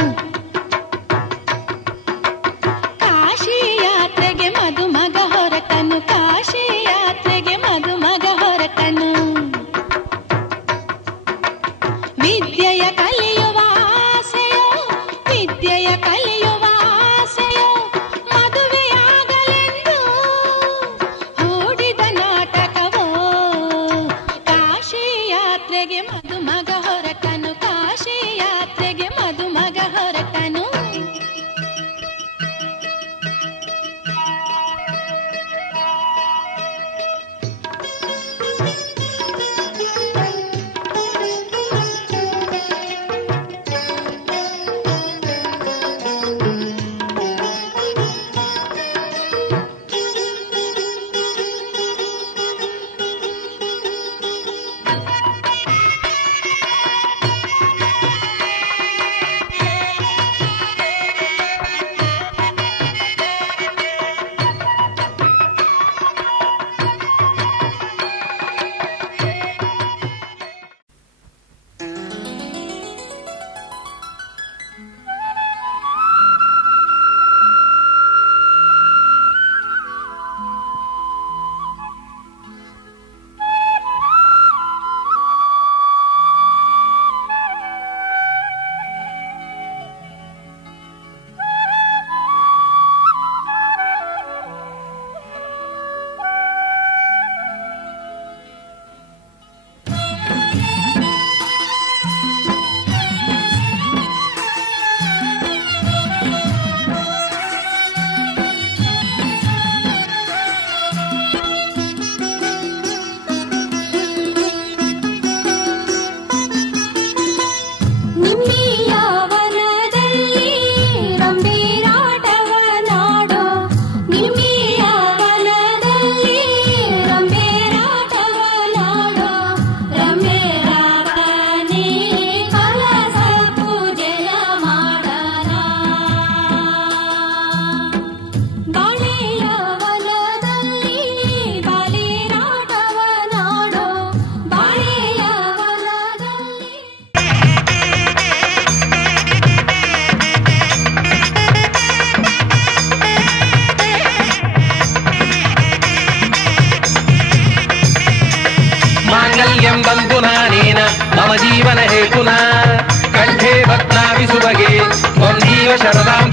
ಕಾಶಿ ಯಾತ್ರೆಗೆ ಮದುಮಗ ಹೊರಟನು ಕಾಶಿ ಯಾತ್ರೆಗೆ ಮದುಮಗ ಹೊರಟನು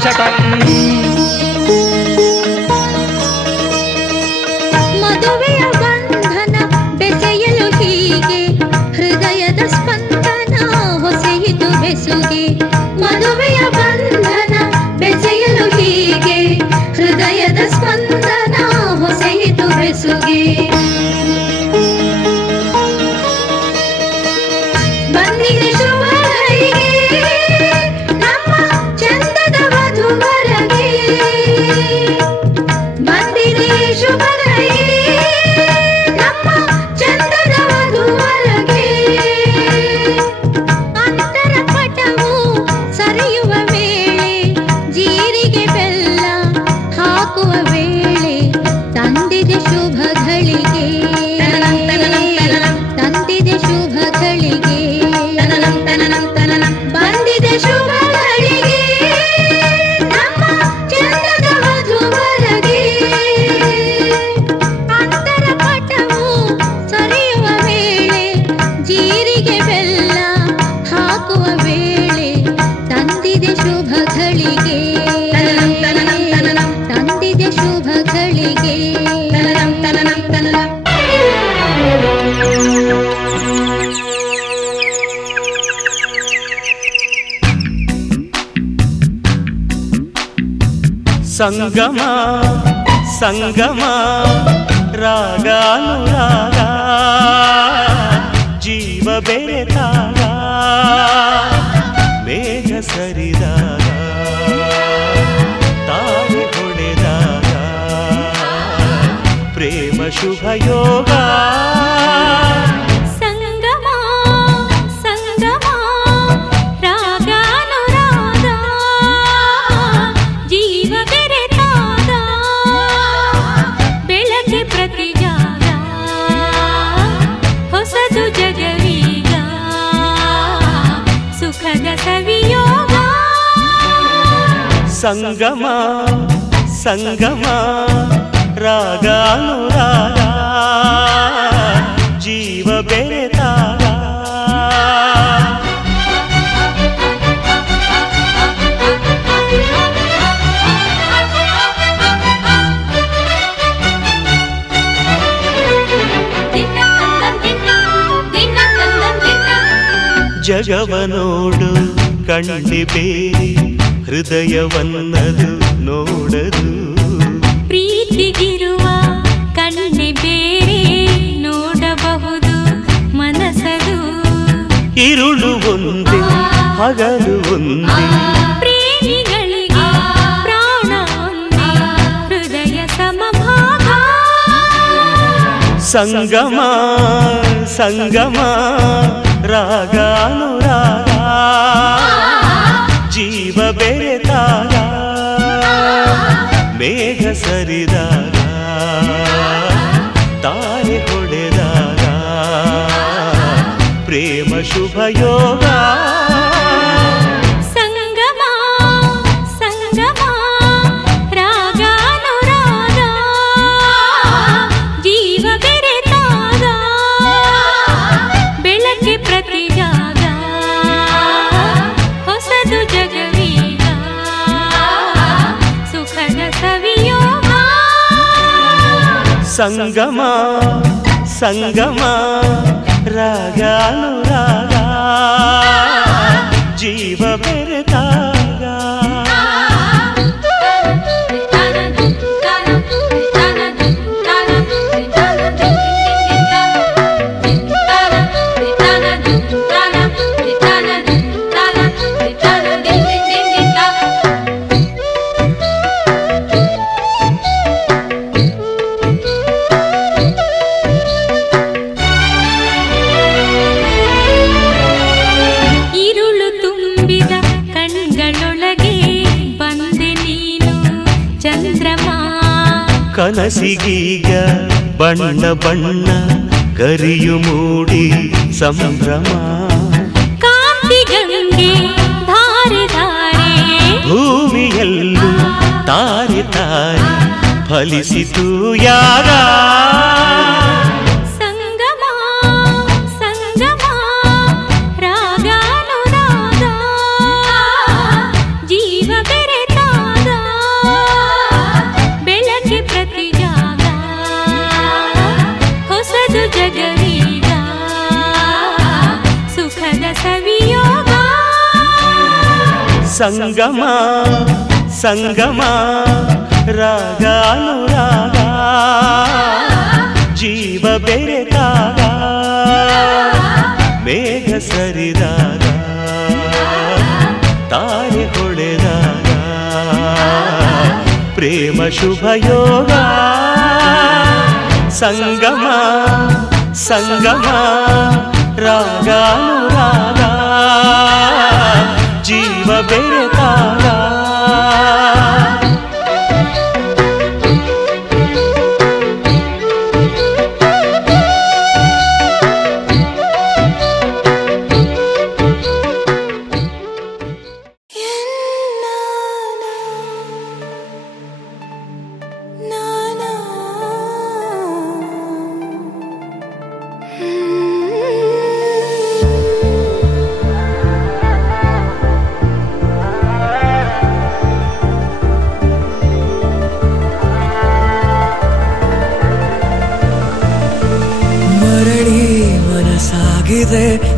ಶಟಂ ಮದುವೆಯ ಬಂಧನ ಬೆಸೆಯಲು ಹೀಗೆ ಹೃದಯದ ಸ್ಪಂದನ ಹೊಸೆಯಿತು ಬೆಸುಗೆ. ಮದುವೆಯ ಬಂಧನ ಬೆಸೆಯಲು ಹೀಗೆ ಹೃದಯದ ಸ್ಪಂದನ ಹೊಸೆಯಿತು ಬೆಸುಗೆ. ಬಂದಿದೆ ಶುಭ ಗಳಿಗೆ ನಮ್ಮ ಚಂದದ ವಧುವರಗೆ. ಬಂದಿದೆ ಶುಭ ಗಳಿಗೆ ನಮ್ಮ ಚಂದದ ವಧುವರಗೆ. ಅಂತರ ಪಟವು ಸರಿಯುವ ವೇಳೆ ಜೀರಿಗೆ ಬೆಲ್ಲ ಹಾಕುವ ವೇಳೆ ತಂದಿದೆ ಶುಭ ಗಳಿಗೆ. ತಂದಿದೆ ಶುಭ ಗಳಿಗೆ. ಬಂದಿದೆ ಶುಭ ಗಳಿಗೆ ನಮ್ಮ ಚಂದದ ವಧುವರಗೆ. ಅಂತರ ಪಟವು ಸರಿಯುವ ವೇಳೆ ಜೀರಿಗೆ ಬೆಲ್ಲ ಹಾಕುವ ವೇಳೆ ತಂದಿದೆ ಶುಭ ಗಳಿಗೆ. ತಂದಿದೆ ಶುಭ ಗಳಿಗೆ. ಸಂಗಮ ಸಂಗಮ ರಾಗಾನುರಾಗ ಜೀವ ಬೆರೆತಾಗ ಮೇಘ ಸರಿದಾಗ ತಾರೆ ಹೊಡೆದಾಗ ಪ್ರೇಮ ಶುಭ ಯೋಗ. ಸಂಗಮ ಸಂಗಮ ರಾಗಾನುರಾಗ ಜೀವ ಬೆರೆತಾಗ ಬೆಳಗ್ಗೆ ಪ್ರತಿಜಾಗ ಹೊಸದು ಜಗವೀಗ ಸುಖದ ಸವಿಯೋಗ. ಸಂಗಮ ಸಂಗಮ ರಾಗಾನುರಾಗ ಜೀವ ಬೆರೆತಾಗ ಜಗವ ನೋಡು ಕಣ್ಣಿ ಬೇರೆ ಹೃದಯವನ್ನದು ನೋಡದು. ಪ್ರೀತಿಗಿರುವ ಕಣ್ಣೆ ಬೇರೆ ನೋಡಬಹುದು ಮನಸದು. ಇರುಳು ಒಂದೇ ಹಗಲು ಒಂದೇ ಪ್ರೇಮಿಗಳಿಗೆ ಪ್ರಾಣ ಒಂದೇ ಹೃದಯ ಸಮಭಾಗ. ಸಂಗಮ ಸಂಗಮ ರಾಗಾನುರಾಗ ಜೀವ ಬೆರೆತಾಗ ಮೇಘ ಸರಿದಾಗ ತಾರೆ ಹೊಡೆದಾಗ ಪ್ರೇಮ ಶುಭ ಯೋಗ. ಸಂಗಮ ಸಂಗಮ ರಾಗಾನುರಾಗ ಜೀವ ಬೆರೆತಾಗ ಬೆಳಗ್ಗೆ ಪ್ರತಿಜಾಗ ಹೊಸದು ಜಗವೀಗ ಸುಖದ ಸವಿಯೋಗ. ಸಂಗಮ ಸಂಗಮ ರಾಗಾನುರಾಗ ಜೀವ ಬೆರೆತಾಗ. ഇരുളു ತುಂಬಿದ ಕಣ್ಗಳೊಳಗೆ ಬಂದೆ ನೀನು ಚಂದ್ರಮ. ಕನಸಿಗೀಗ ಬಣ್ಣ ಬಣ್ಣ ಕರಿಯು ಮೂಡಿ ಸಂಭ್ರಮ. ಕಾಂತಿ ಗಂಗೆ ಧಾರೆ ಧಾರೆ ಭೂಮಿಯಲ್ಲೂ ತಾರೆ ತಾರೆ ಫಲಿಸಿತು ಯಾಗ. ಸಂಗಮ ಸಂಗಮ ರಾಗಾನುರಾಗ ಜೀವ ಬೆರೆತಾಗ ಸಂಗಮ ಸಂಗಮ ರಾಗಾನುರಾಗ ಜೀವ ಬೆರೆತಾಗ ಮೇಘ ಸರಿದಾಗ ತಾರೆ ಹೊಳೆದಾಗ ಪ್ರೇಮ ಶುಭಯೋಗ ಸಂಗಮ ಸಂಗಮ ರಾಗಾನುರಾಗ ಜೀವ ಬೆರೆತಾಗ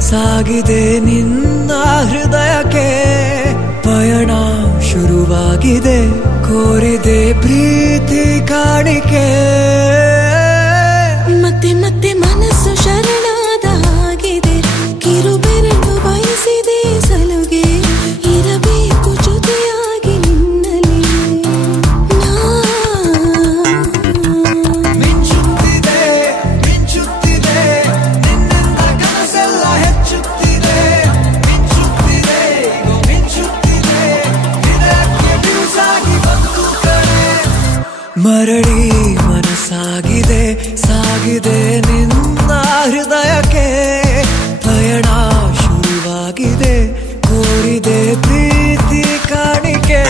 ಸಾಗಿದೆ ನಿನ್ನ ಹೃದಯಕ್ಕೆ ಪಯಣ ಶುರುವಾಗಿದೆ ಕೋರಿದೆ ಪ್ರೀತಿ ಕಾಣಿಕೆ ಮತ್ತೆ ಮತ್ತೆ ಮನಸ್ಸು ಶರಣಾದ ಹಾಗಿದೆ ಕಿರುಬೆರಳು ಬಯಸಿದೆ ಸಲುಗೆ ಇರಬೇಕು ಜೊತೆಯಾಗಿ ನಿನ್ನಲ್ಲಿ ಮಿಂಚುತ್ತಿದೆ ಮಿಂಚುತ್ತಿದೆ ನಿನ್ನಿಂದ ಕನಸೆಲ್ಲ ಹೆಚ್ಚುತ್ತಿದೆ ಮಿಂಚುತ್ತಿದೆ ಮಿಂಚುತ್ತಿದೆ ಇದಕ್ಕೆ ಬಿರುಸಾಗಿ ಬಂತು ಕಡೆ ಮರಳಿ ಮನಸ್ಸಾಗಿದೆ ಸಾಗಿದೆ ನಿನ್ನ ಹೃದಯಕ್ಕೆ ಪಯಣ ಶುರುವಾಗಿದೆ ಕೋರಿದೆ ಪ್ರೀತಿ ಕಾಣಿಕೆ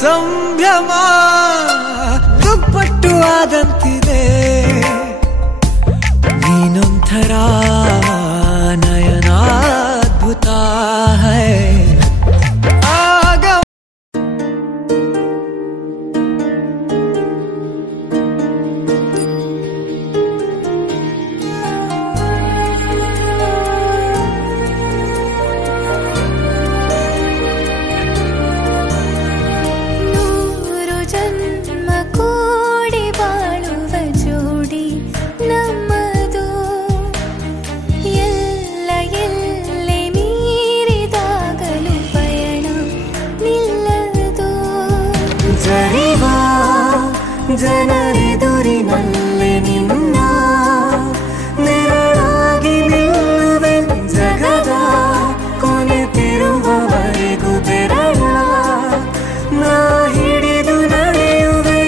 ಸಂಭ್ರಮ ದುಪ್ಪಟ್ಟು ಆದಂತಿದೆ ನೀನೊಂಥರ ನಯನಾದ್ಭುತ ಹೈ ಜನರೆದುರಿನಲ್ಲಿ ನಿನ್ನ ನೆರಳಾಗಿ ನಿಲ್ಲುವೆ ಜಗದ ಕೊನೆತಿರುವವರೆಗೂ ಬೆರಳ ನಾ ಹಿಡಿದು ನಡೆಯುವೆ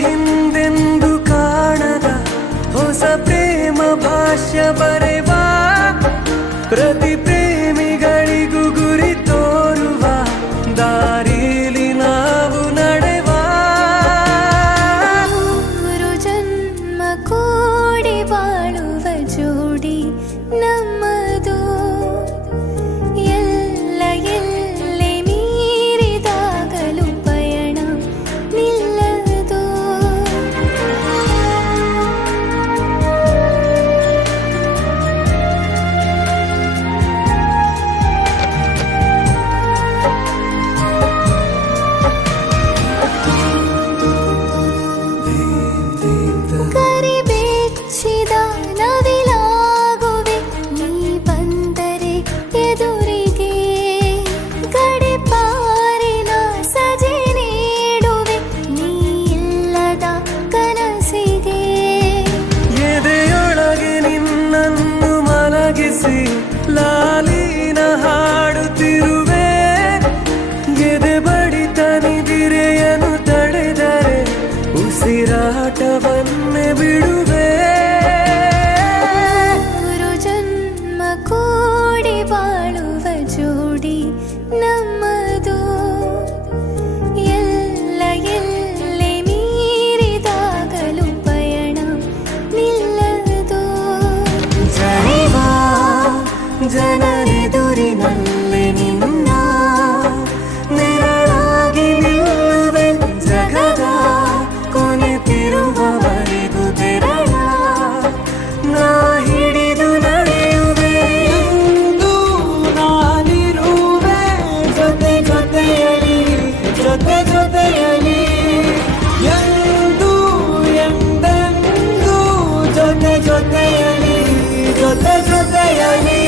ಹಿಂದೆಂದು ಕಾಣದ ಹೊಸ ಪ್ರೇಮ ಭಾಷ್ಯ ಬರೆವ ಪ್ರತಿ ಪ್ರೇಮಿಗಳಿಗೂ ಗುರಿ ತೋರುವ ದಾರಿಲಿ ನಾವು ನಡೆವ ಮೂರು ಜನ್ಮ ಕೂಡಿ ಬಾಳುವ ಜೋಡಿ ನಮ್ಮದು ಎಲ್ಲ ಎಲ್ಲೆ ಮೀರಿದಾಗಲೂ ಪಯಣ ನಿಲ್ಲದು ಸಾಗಿಸಿ ಲಾಲಿನ ಹಾಡುತ್ತಿರುವೆ ಗೆದೆ ಬಡಿತ ನಿದಿರೆಯನ್ನು ತಡೆದರೆ ಉಸಿರಾಟವನ್ನೇ ಬಿಡುವೆ ಮೂರು ಜನ್ಮ ಕೂಡಿ ಬಾಳುವ ಜೋಡಿ ನಮ್ಮದು ಎಲ್ಲ ಎಲ್ಲೆ ಮೀರಿದಾಗಲೂ ಪಯಣ ನಿಲ್ಲದು ಜನಿವಾ ಜನರೆದುರಿನಲ್ಲಿ ನಿನ್ನ ನೆರಳಾಗಿ ನಿಲ್ಲುವೆ ಜಗದ ಕೊನೆತಿರುವವರೆಗೂ ಬೆರಳ ನಾ ಹಿಡಿದು ನಡೆಯುವೆ ಎಂದು ನಾನಿರುವೆ ಜೊತೆ ಜೊತೆಯಲಿ ಜೊತೆ ಜೊತೆಯಲಿ ಎಂದು ಎಂದೆಂದು ಜೊತೆ ಜೊತೆಯಲಿ ಜೊತೆ ಜೊತೆಯಲಿ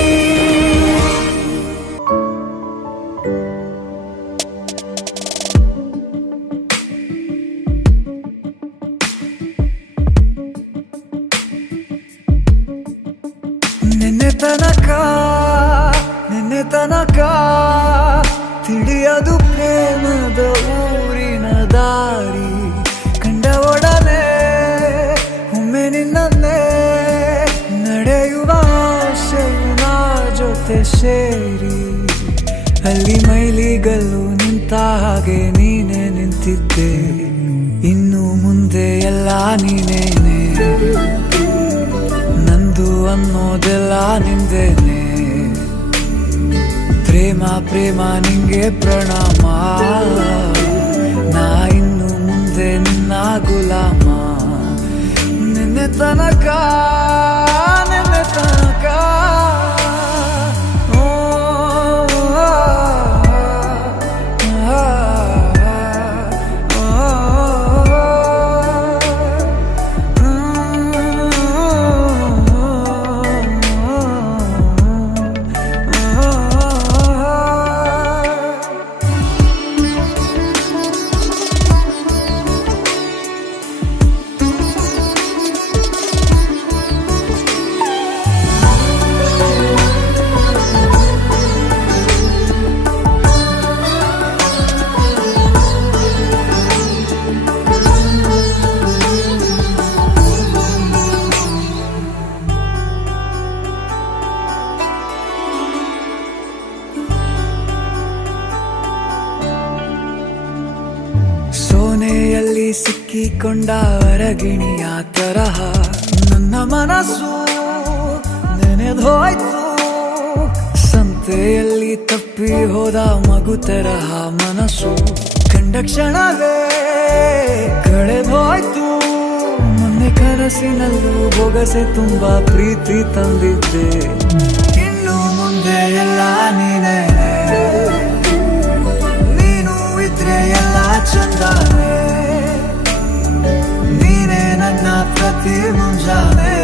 ನಿನ್ನೆ ತನಕ ತಿಳಿಯದು ಪ್ರೇಮದ ಊರಿನ ದಾರಿ ಕಂಡ ಒಡನೆ ಒಮ್ಮೆ ನಿನ್ನೇ ನಡೆಯುವ ಆಸೆಯು ನಾ ಜೊತೆ ಸೇರಿ ಅಲ್ಲಿ ಮೈಲಿಗಲ್ಲು ನಿಂತ ಹಾಗೆ ನೀನೇ ನಿಂತಿದ್ದೆ ಇನ್ನು ಮುಂದೆ ಎಲ್ಲ ನೀನೇನೆ ನಂದು ಅನ್ನೋದೆಲ್ಲ ನಿಂದೇನೆ ಪ್ರೇಮ ಪ್ರೇಮ ನಿಂಗೆ ಪ್ರಣಾಮ ನಾ ಇನ್ನು ಮುಂದೆ ನಿನ್ನ ಗುಲಾಮ ನಿನ್ನೆ ತನಕ ಸೋನೆಯಲ್ಲಿ ಸಿಕ್ಕಿಕೊಂಡ ಅರಗಿಣಿಯ ತರಹ ನನ್ನ ಮನಸ್ಸು ನೆನೆದೋಯ್ತು ಸಂತೆಯಲ್ಲಿ ತಪ್ಪಿ ಹೋದ ಮಗು ತರಹ ಮನಸ್ಸು ಕಂಡ ಕ್ಷಣವೇ ಕಳೆದೋಯ್ತು ಮೊನ್ನೆ ಕನಸಿನಲ್ಲೂ ಬೊಗಸೆ ತುಂಬಾ ಪ್ರೀತಿ ತಂದಿದ್ದೆ ಇನ್ನು ಮುಂದೆ ಎಲ್ಲ ನೀನೇ ನೀನು ಇದ್ರೆ ಎಲ್ಲ ಚಂದಾನೆ ನೀನೇ ನನ್ನ ಪ್ರತಿ ಮುಂಜಾನೆ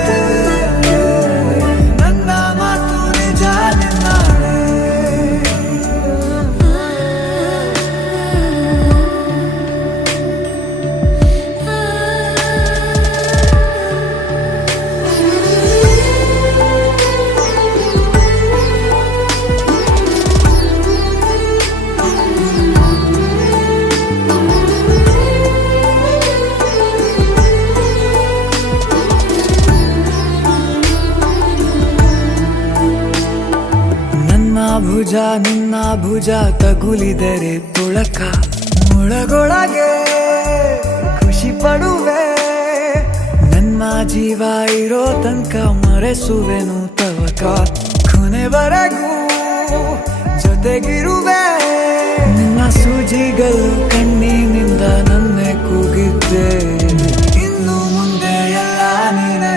ನನ್ನ ಮಾತು ನಿಜ ನಿನ್ನಾಳೆ ಭುಜ ನಿನ್ನ ಭುಜ ತಗುಲಿದರೆ ತುಳಕ ಒಳಗೊಳಗೆ ಖುಷಿ ಪಡುವೆ ನನ್ನ ಜೀವ ಇರೋ ತನಕ ಮರೆಸುವೆನು ತವಕ ಕೊನೆವರೆಗೂ ಜೊತೆಗಿರುವೆ ನಿನ್ನ ಸೂಜಿಗಳು ಕಣ್ಣಿನಿಂದ ನನ್ನೆ ಕೂಗಿದ್ದೆ ಇನ್ನು ಮುಂದೆ ಎಲ್ಲ ನೀನೇ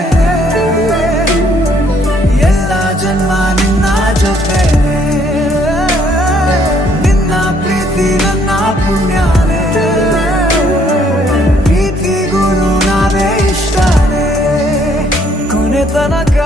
ಎಲ್ಲ ಜನ್ಮ ನಿನ್ನ ಜೊತೆ ನಿನ್ನ ಪ್ರೀತಿ ನನ್ನ ಪುಣ್ಯನೇ ಪ್ರೀತಿಗೂ ನಾವೇ ಇಷ್ಟನೇ ಕೊನೆ ತನಕ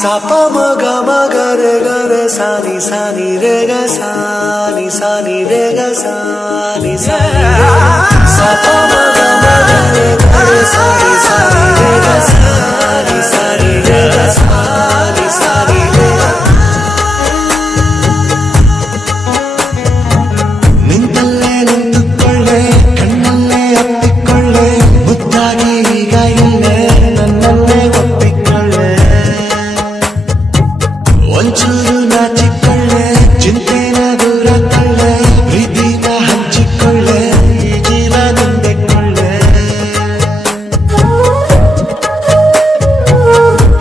ಸಾಪ ಮಗ ಮಗ ರೆ ಗರೆ ಸಾನಿ ಸಾನಿ ರೇ ಗ ಸಾನಿ ಸಾನಿ ರೇ ಗ ಸಾನಿ ಸಾನಿ ಸಾಪ ಮಗ ಮಗ ರೆ ಗರೆ ಸಾನಿ ಸಾನಿ ರೇ ಗ ಸಾನಿ ಸಾನಿ ರೇ ಗ ಸಾನಿ ಸಾನಿ ರೇ ಗ ನಿಂತಲ್ಲೇ ನಿಂತುಕೊಳ್ಳೆ ಕಣ್ಣಲ್ಲೇ ಅಪ್ಪಿಕೊಳ್ಳೆ ಮುದ್ದಾಗಿ ಈಗ ಇಲ್ಲೇ ನನ್ನನ್ನೇ ಒಪ್ಪಿಕೊಳ್ಳೆ ಒಂಚೂರು ನಾಚಿಕೊಳ್ಳೆ ಚಿಂತೆನ ದೂರ ತಳ್ಳೆ ಪ್ರೀತಿನ ಹಂಚಿಕೊಳ್ಳೆ ಈ ಜೀವ ನಂಬಿಕೊಳ್ಳೆ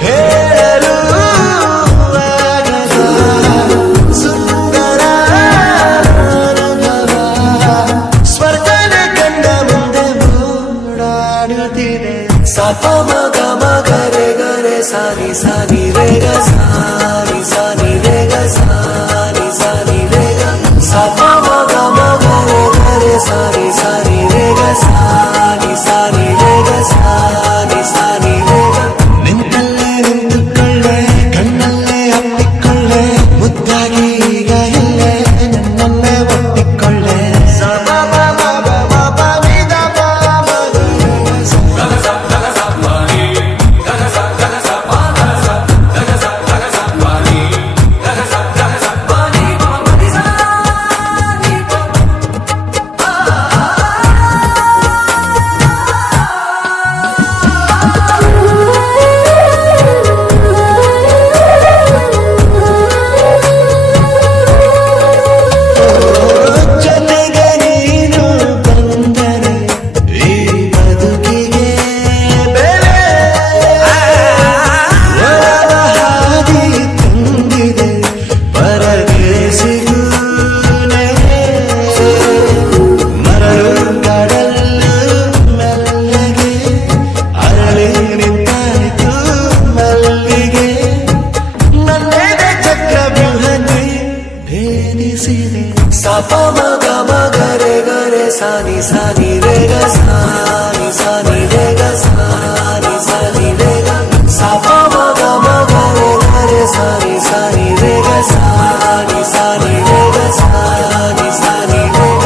ಹೇಳಲು ಆಗದ ಸುಂದರ ಅನುಭವ ಸ್ವರ್ಗನೆ ಕಂಡ ಮುಂದೆ ಓಡಾಡುತ್ತಿದೆ ಸಾಪ ಮಗ ಮಗ ರೆ ಗರೆ ಸಾನಿ ಸಾನಿ ರೇ ಗ ಸಾನಿ ಸಾನಿ ರೇ ಗ ಸಾನಿ ಸಾನಿ ರೇ ಗ ಸಾಪ ಮಗ ಮಗ ರೆ ಗರೆ ಸಾನಿ ಸಾನಿ ರೇ ಗ ಸಾನಿ ಸಾನಿ ರೇ ಗ ಸಾನಿ ಸಾನಿ ರೇ ಗ ನಿಂತಲ್ಲೇ ನಿಂತುಕೊಳ್ಳೆ ಕಣ್ಣಲ್ಲೇ ಅಪ್ಪಿಕೊಳ್ಳೆ ಮುದ್ದಾಗಿ ಈಗ ಇಲ್ಲೇ ನನ್ನನ್ನೇ ಒಪ್ಪಿಕೊಳ್ಳೆ ಸಾಪ ಮಗ ಮಗ ನಿದ ಜೊತೆಗೆ ನೀನು ಬಂದರೆ ಈ ಬದುಕಿಗೆ ಬೆಲೆ ಒಲವ ಹಾದಿ ತುಂಬಿದೆ ಪರಗೆ ಸಿಗುನೆ ಮರಳು ಕಡಲು ಮೆಲ್ಲಗೆ ಅರಳಿ ನಿಂತಾಯಿತು ಮಲ್ಲಿಗೆ ನನ್ನೆದೆ ಚಕ್ರವ್ಯೂಹಕ್ಕೆ ಭೇದಿಸಿದೆ ಸಾಪ ಮಗ ಮಗ ರೆ ಗರೆ ಸಾನಿ ಸಾನಿ ರೇ ಗ ಸಾನಿ ಸಾನಿ ರೇ ಗ ಸಾನಿ ಸಾನಿ ರೇ ಗ ಸಾಪ ಮಗ ಮಗ ರೆ ಗರೆ ಸಾನಿ ಸಾನಿ ರೇ ಗ ಸಾನಿ ಸಾನಿ ರೇ ಗ ಸಾನಿ ಸಾನಿ ರೇ ಗ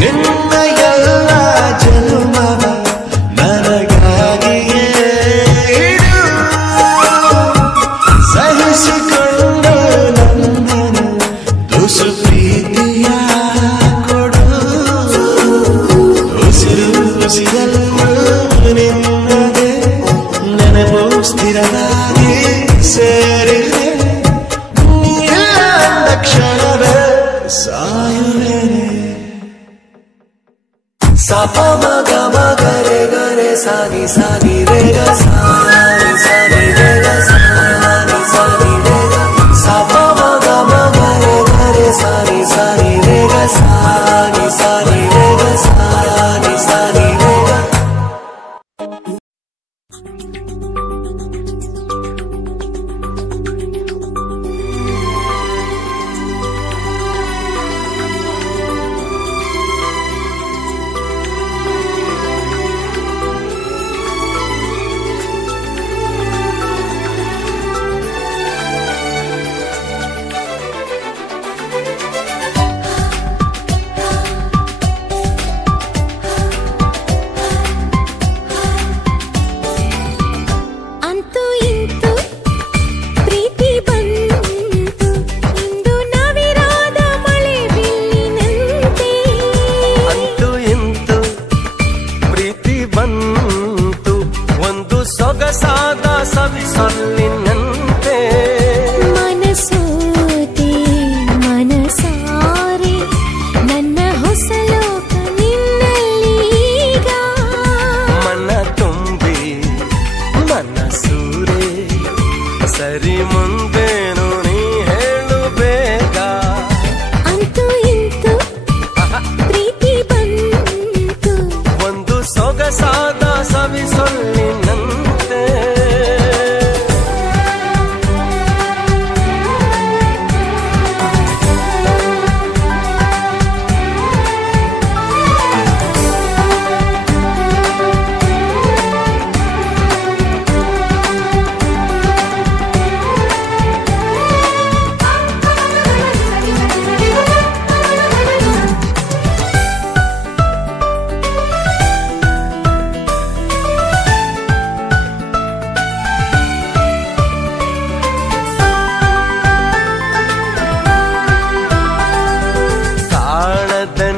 ನಿನ್ನ ಎಲ್ಲ ಜನ್ಮವ ನನಗಾಗಿಯೇ ಇಡು ಸಹಿಸಿಕೊಂಡು ನನ್ನನ್ನು ತುಸು ಪ್ರೀತಿಯ ಕೊಡು ಉಸಿರು ಉಸಿರಲ್ಲೂ ನಿನ್ನದೆ ನೆನಪು ಸ್ಥಿರವಾಗಿ ಸೇರಿದೆ ನೀಲ್ಲ ಅಂದ ಕ್ಷಣವೇ ಸಾಯುವೆನೆ ಸಾಪ ಮಗ ಮಗ ರೆ ಗರೆ ಸಾನಿ ಸಾನಿ ರೇ ಗ ಸಾನಿ ಸಾನಿ ರೇ ಗ ಸಾನಿ ಸಾನಿ ರೇ ಗ ಸಾಪ ಮಗ ಮಗ ರೆ ಗರೆ ಸಾನಿ ಸಾನಿ ರೇ ಗ ಸಾನಿ ಸಾನಿ ರೇ ಗ ಸಾನಿ ಸಾನಿ ರೇ ಗ ಸವಿಸೊಲ್ಲಿನಂತೆ ಮನಸೋತೆ ಮನಸಾರೆ ನನ್ನ ಹೊಸ ಲೋಕ ನಿನ್ನಲ್ಲೀಗ ಮನ ತುಂಬಿ ಮನಸೂರೆ ಸರಿ ಮುಂದೇನು ನೀ ಹೇಳು ಬೇಗ ಅಂತೂ ಇಂತೂ ಪ್ರೀತಿ ಬಂತು ಒಂದು ಸೊಗಸಾದ ಸವಿಸೊಲ್ಲಿನಂತೆ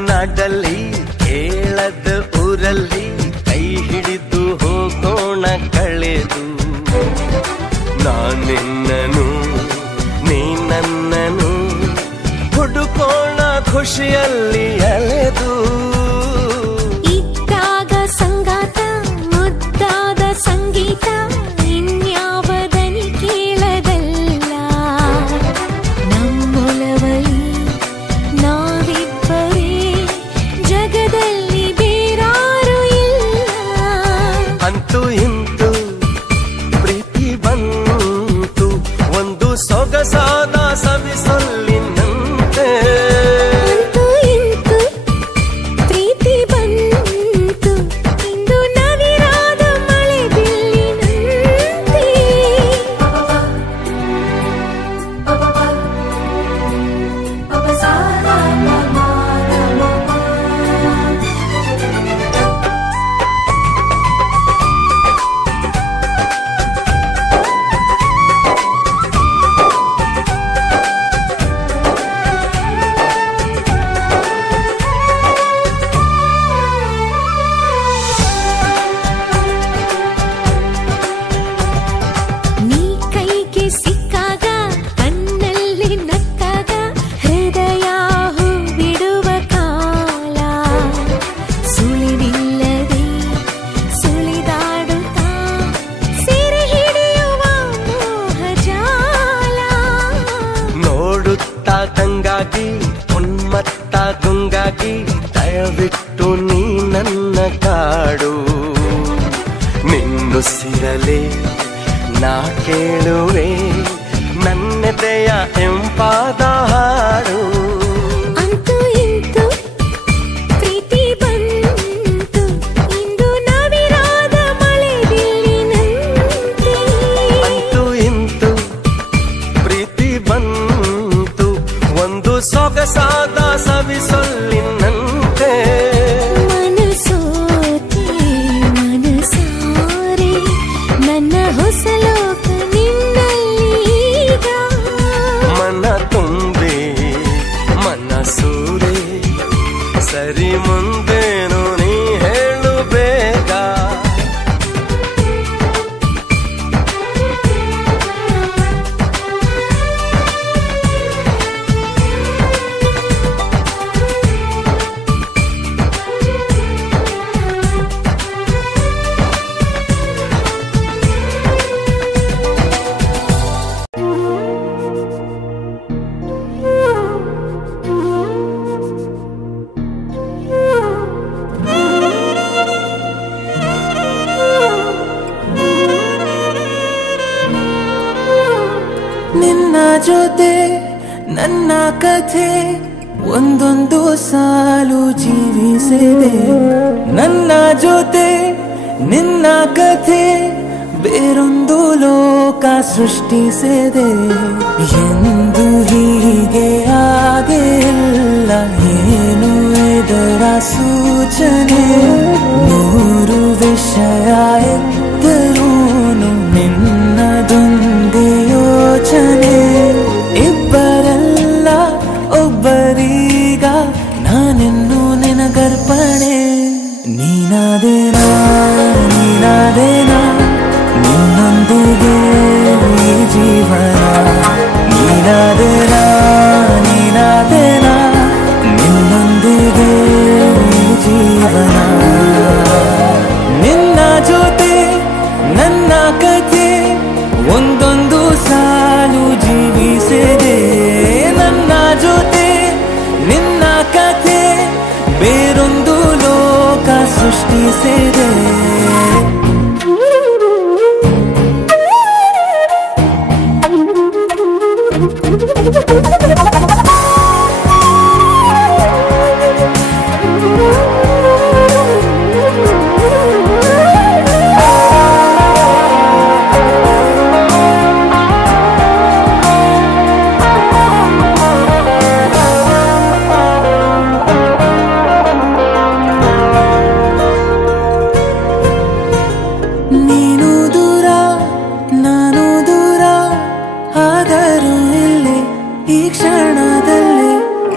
ನಾಡಲ್ಲಿ ಕೇಳದ ಊರಲ್ಲಿ ಕೈ ಹಿಡಿದು ಹೋಗೋಣ ಕಳೆದು ನಾನಿನ್ನನು ನೀ ನನ್ನನು ಹುಡುಕೋಣ ಖುಷಿಯಲ್ಲಿ ಅಲೆದು ಇದ್ದಾಗ ಸಂಗಾತ ಮುದ್ದಾದ ಸಂಗೀತ ಇನ್ಯಾವದನಿ ಕೇಳದಲ್ಲ ನಮ್ಮೊಲವಲಿ ನಾವಿಬ್ಬರೇ ಜಗದಲ್ಲಿ ಬೇರಾರು ಇಲ್ಲ ಅಂತೂ ಇಂತೂ ಪ್ರೀತಿ ಬಂತು ಒಂದು ಸೊಗಸಾದ ಸವಿಸೊಲ್ಲಿನಂತೆ ಅಂತೂ ಇಂತೂ ಪ್ರೀತಿ ಬಂತು ಇಂದು ನವಿರಾದ ಮಳೆ ಬಿಲ್ಲಿನಂತೆ ನೀ ಕೈಗೆ ಸಿಕ್ಕಾಗ ಕಣ್ಣಲ್ಲಿ ನಕ್ಕಾಗ ಹೃದಯ ಹೂ ಬಿಡುವ ಕಾಲ ಸುಳಿವಿಲ್ಲದೆ ಸುಳಿದಾಡುತ್ತಾ ಸೆರೆ ಹಿಡಿಯುವ ಮೋಹಜಾಲ ನೋಡುತ್ತಾ ತಂಗಾಗಿ ಉನ್ಮತ್ತ ಗುಂಗಾಗಿ ದಯವಿಟ್ಟು ನೀ ನನ್ನ ಕಾಡು ನಿನ್ನುಸಿರಲೆ ನಾ ಕೇಳುವೆ ನನ್ನೆದೆಯ ಎಂಪಾದ ಹಾಡು ಅಂತೂ ಇಂತೂ ಪ್ರೀತಿ ಬಂತು ಇಂದು ನವಿರಾದ ಮಳೆ ಬಿಲ್ಲಿನಂತೆ ಅಂತೂ ಇಂತೂ ಪ್ರೀತಿ ಬಂತು ಒಂದು ಸೊಗಸಾದ ಸವಿಸೊಲ್ಲಿನಂತೆ ಮನಸೋತೆ ಮನಸಾರೆ ನನ್ನ ಹೊಸ ಲೋಕ ನಿನ್ನಲ್ಲೀಗ ಮನ ತುಂಬಿ ಮನಸೂರೆ ಸರಿ ಮುಂದೇನು ನೀ ಹೇಳು ಬೇಗ ನಿನ್ನ ಜೊತೆ ನನ್ನ ಕಥೆ ಒಂದೊಂದು ಸಾಲು ಜೀವಿಸಿದೆ ನನ್ನ ಜೊತೆ ನಿನ್ನ ಕಥೆ ಬೇರೊಂದು ಲೋಕ ಸೃಷ್ಟಿಸಿದೆ ಎಂದು ಹೀಗೆ ಆಗಿಲ್ಲ ಏನು ಇದರ ಸೂಚನೆ ನೂರು ವಿಷಯ ಎತ್ತರೂನು ನಿನ್ನದೊಂದೇ ಯೋಚನೆ ಇಬ್ಬರಲ್ಲ ಒಬ್ಬರೀಗ ನಾನಿನ್ನು ನಿನಗರ್ಪಣೆ ನೀನಾದೇನಾ ನೀನಾದೇನಾ ನಿನ್ನೊಂದಿಗೆ ಸೃಷ್ಟಿಸಿದೆ. ನೀನು ದೂರ ನಾನು ದೂರ ಆದರೂ ಇಲ್ಲಿ ಈ ಕ್ಷಣದಲ್ಲಿ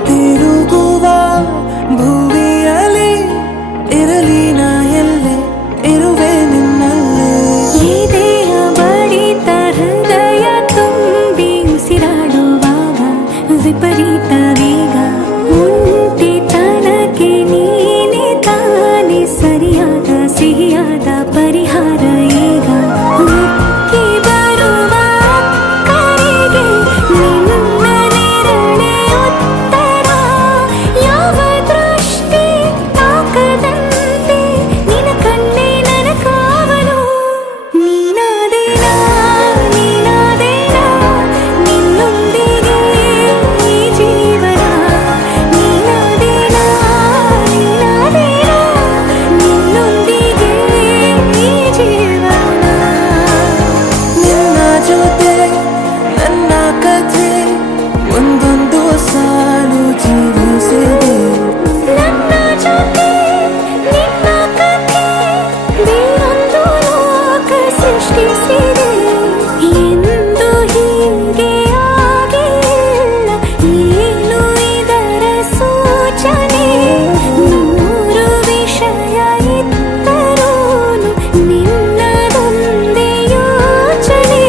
ತಿರುಗುವ ಭೂಮಿಯಲ್ಲಿ ಇರಲಿ ನಾ ಎಲ್ಲೆ ಇರುವೆ ನಿನ್ನಲ್ಲಿ. ಈ ದೇಹ ಬಡಿತ ಹೃದಯ ತುಂಬಿ ಉಸಿರಾಡುವಾಗ ವಿಪರೀತ ವೇಗ ಒಂಟಿತನಕ್ಕೆ ನೀನೆ ತಾನೆ ಸರಿಯಾದ ಸಿಹಿಯಾದ ಪರಿಹಾರ ಈಗ. ಉಕ್ಕಿ ಬರುವ ಕರೆಗೆ ನಿನ್ನ ನೆರಳೆ ಉತ್ತರ. ಯಾವ ದೃಷ್ಟಿ ತಾಕದಂತೆ ನಿನ್ನ ಕಣ್ಣೆ ನನ್ನ ಕಾವಲು. ನೀನಾದೇನಾ ನೀನಾದೇನಾ ನಿನ್ನೊಂದಿಗೆ ಈ ಜೀವನ. ನೀನಾದೇನಾ ನೀನಾದೇನಾ ನಿನ್ನೊಂದಿಗೆ ಈ ಜೀವನ. ನಿನ್ನ ಜೊತೆ ನನ್ನ ಕಥೆ ಒಂದೊಂದು ಸಾಲು ಜೀವಿಸಿದೆ. ನನ್ನ ಜೊತೆ ನಿನ್ನ ಕಥೆ ಬೇರೊಂದು ಲೋಕ ಸೃಷ್ಟಿಸಿದೆ. ಎಂದು ಹೀಗೆ ಆಗಿಲ್ಲ ಏನು ಇದರ ಸೂಚನೆ. ನೂರು ವಿಷಯ ಇದ್ದರೂನು ನಿನ್ನದೊಂದೇ ಯೋಚನೆ.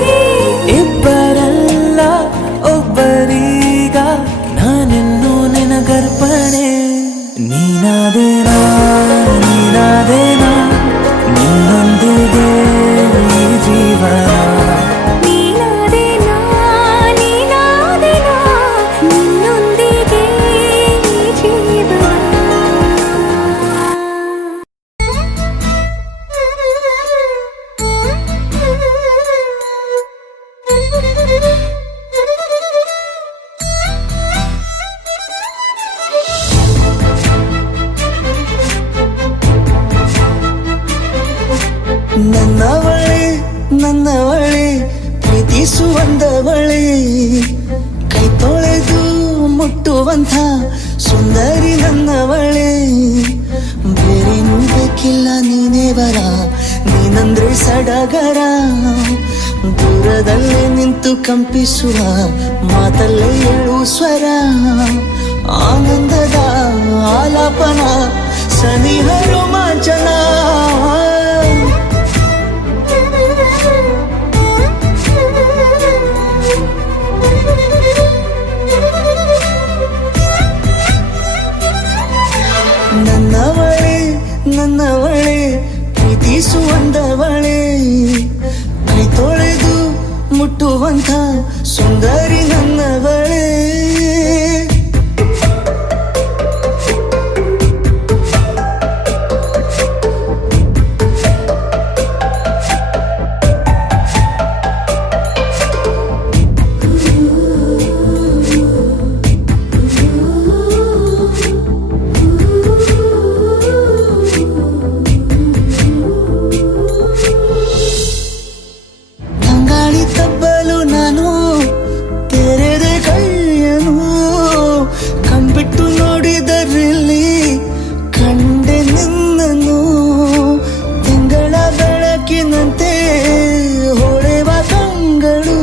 ಇಬ್ಬರಲ್ಲ ಒಬ್ಬರೀಗ ನಾನಿನ್ನು ನಿನಗರ್ಪಣೆ. ನೀನಾದೇನಾ ನೀನಾದೇನಾ ನಿನ್ನೊಂದಿಗೆ ಈ ಜೀವನ. ನೀನಾದೇನಾ ನೀನಾದೇನಾ ನಿನ್ನೊಂದಿಗೆ ಈ ಜೀವನ. ನನ್ನವಳೆ ನನ್ನವಳೆ ಪ್ರೀತಿಸುವಂದವಳೆ ಕೈ ತೊಳೆದು ಮುಟ್ಟುವಂಥ ಸುಂದರಿ ನನ್ನವಳೆ. ಬೇರೇನೂ ಬೇಕಿಲ್ಲ ನೀನೇ ಬರ ನೀನಂದ್ರೆ ಸಡಗರ. ದೂರದಲ್ಲೇ ನಿಂತು ಕಂಪಿಸುವ ಮಾತಲ್ಲೇ ಏಳು ಸ್ವರ. ಆನಂದದ ಆಲಾಪನ ಸನಿಹ ರೋಮಾಂಚನ. ನನ್ನವಳೆ ನನ್ನವಳೆ ಪ್ರೀತಿಸುವಂದವಳೆ ಕೈ ತೊಳೆದು ಮುಟ್ಟುವಂಥ ಸುಂದರಿ ನನ್ನವಳೆ. ತಂಗಾಳಿ ತಬ್ಬಲು ನಾನು ತೆರೆದೆ ಕೈಯನು. ಕಂಬಿಟ್ಟು ನೋಡಿದರಲ್ಲಿ ಕಂಡೆ ನಿನ್ನನು. ತಿಂಗಳ ಬೆಳಕಿನಂತೆ ಹೊಳೆವ ಕಂಗಳು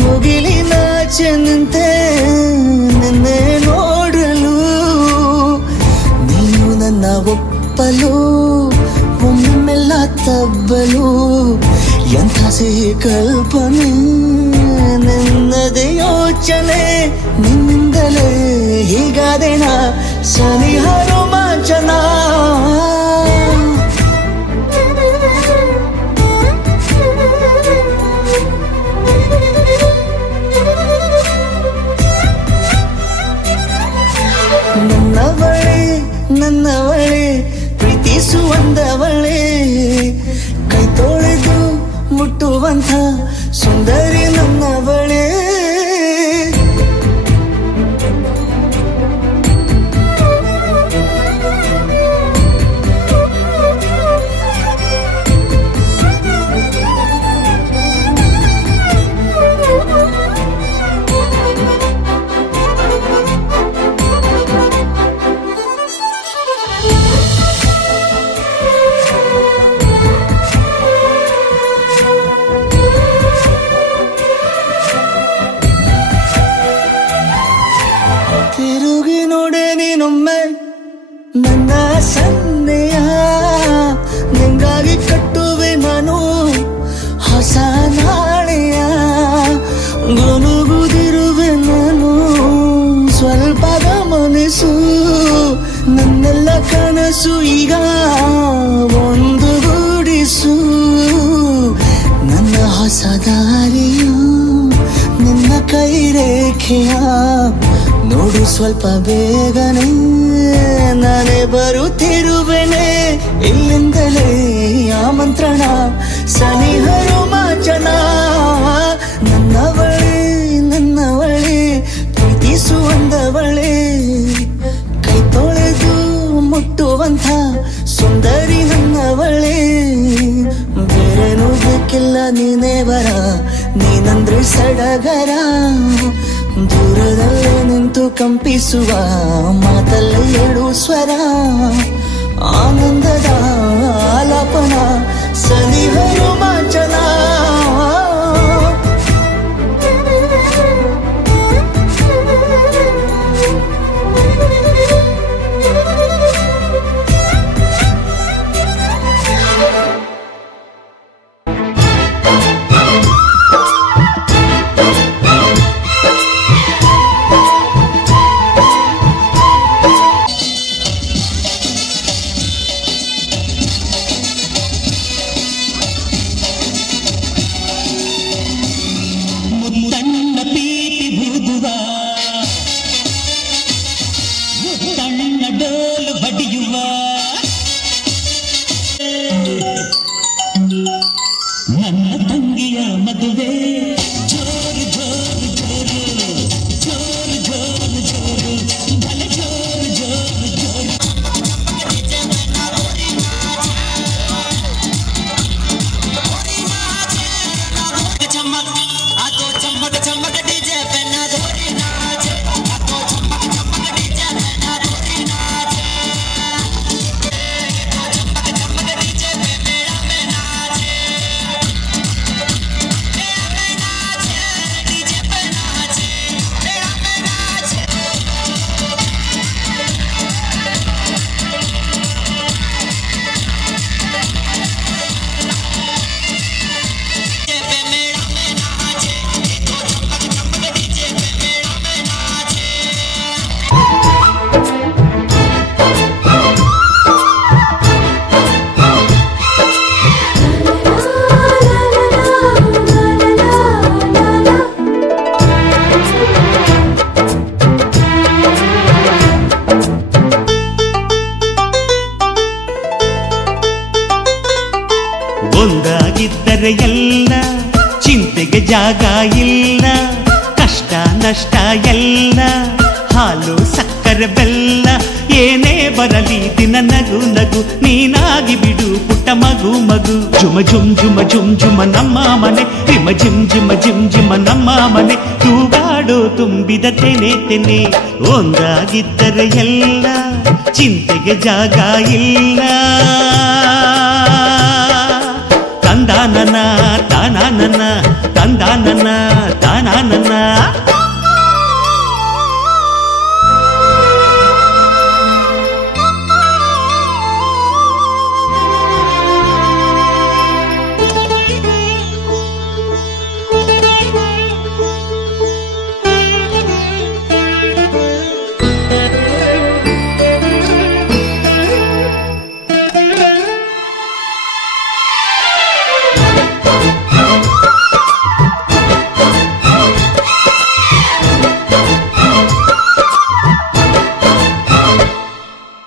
ಮುಗಿಲಿನಾಚೆ ನಿಂತೆ ನಿನ್ನೆ ನೋಡಲು. ನೀನು ನನ್ನ ಒಪ್ಪಲು ಒಮ್ಮೆಲ್ಲ ತಬ್ಬಲು ಎಂಥ ಸಿಹಿ ಕಲ್ಪನೆ. ನಿನ್ನದೇ ಯೋಚನೆ ನಿನ್ನಿಂದಲೇ ಹೀಗಾದೇನ ಸನಿಹ ರೋಮಾಂಚನ. ನನ್ನವಳೆ ನನ್ನವಳೆ ಪ್ರೀತಿ ಮುಟ್ಟುವಂಥ ಸುಂದರಿ ನನ್ನವಳೇ. ತಿರುಗಿ ನೋಡೆ ನೀನೊಮ್ಮೆ ನನ್ನ ಸನ್ನೆಯ, ನಿಂಗಾಗಿ ಕಟ್ಟುವೆ ನಾನು ಹೊಸ ನಾಳೆಯ. ಗುನುಗುದಿರುವೆ ನಾನು ಸ್ವಲ್ಪ ಗಮನಿಸು, ನನ್ನೆಲ್ಲ ಕನಸು ಈಗ ಒಂದು ಗೂಡಿಸು. ನನ್ನ ಹೊಸ ದಾರಿಯು ನಿನ್ನ ಕೈ ರೇಖೆಯ ನೋಡು ಸ್ವಲ್ಪ ಬೇಗನೆ, ನಾನೇ ಬರುತ್ತಿರುವೆನೆ ಇಲ್ಲಿಂದಲೇ. ಆಮಂತ್ರಣ ಸನಿಹ ರೋಮಾಂಚನ, ನನ್ನವಳೇ ನನ್ನವಳೇ ಪ್ರೀತಿಸುವಂದವಳೇ. ಕೈ ತೊಳೆದು ಮುಟ್ಟುವಂಥ ಸುಂದರಿ ನನ್ನವಳೇ. ಬೇರೇನೂ ಬೇಕಿಲ್ಲ ನೀನೇ ಬರ, ನೀನಂದ್ರೆ ಸಡಗರ. ದೂರದಲ್ಲೇ ನಿಂತು ಕಂಪಿಸುವ ಮಾತಲ್ಲೇ ಏಳು ಸ್ವರ. ಆನಂದದ ಆಲಾಪನ ಸನಿಹ ರೋಮಾಂಚನ. ಒಂದಾಗಿದ್ದರೆ ಎಲ್ಲ ಚಿಂತೆಗೆ ಜಾಗ ಇಲ್ಲ, ಕಷ್ಟ ನಷ್ಟ ಎಲ್ಲ ಹಾಲು ಸಕ್ಕರೆ ಬೆಲ್ಲ. ಏನೇ ಬರಲಿ ದಿನ ನಗು ನಗು, ನೀನಾಗಿ ಬಿಡು ಪುಟ್ಟ ಮಗು ಮಗು. ಜುಮ ಜುಮ್ ಜುಮ ಜುಮ್ ಜುಮ ನಮ್ಮ ಮನೆ, ರಿಮ ಜಿಮ್ ಜಿಮ ಜಿಮ್ ಜಿಮ ನಮ್ಮ ಮನೆ. ತೂಗಾಡೋ ತುಂಬಿದ ತೆನೆ ತೆನೆ, ಒಂದಾಗಿದ್ದರೆ ಎಲ್ಲ ಚಿಂತೆಗೆ ಜಾಗ ಇಲ್ಲ. ತಂದಾನನ ತಾನಾನನ ತಂದಾನನ ತಾನಾನನ.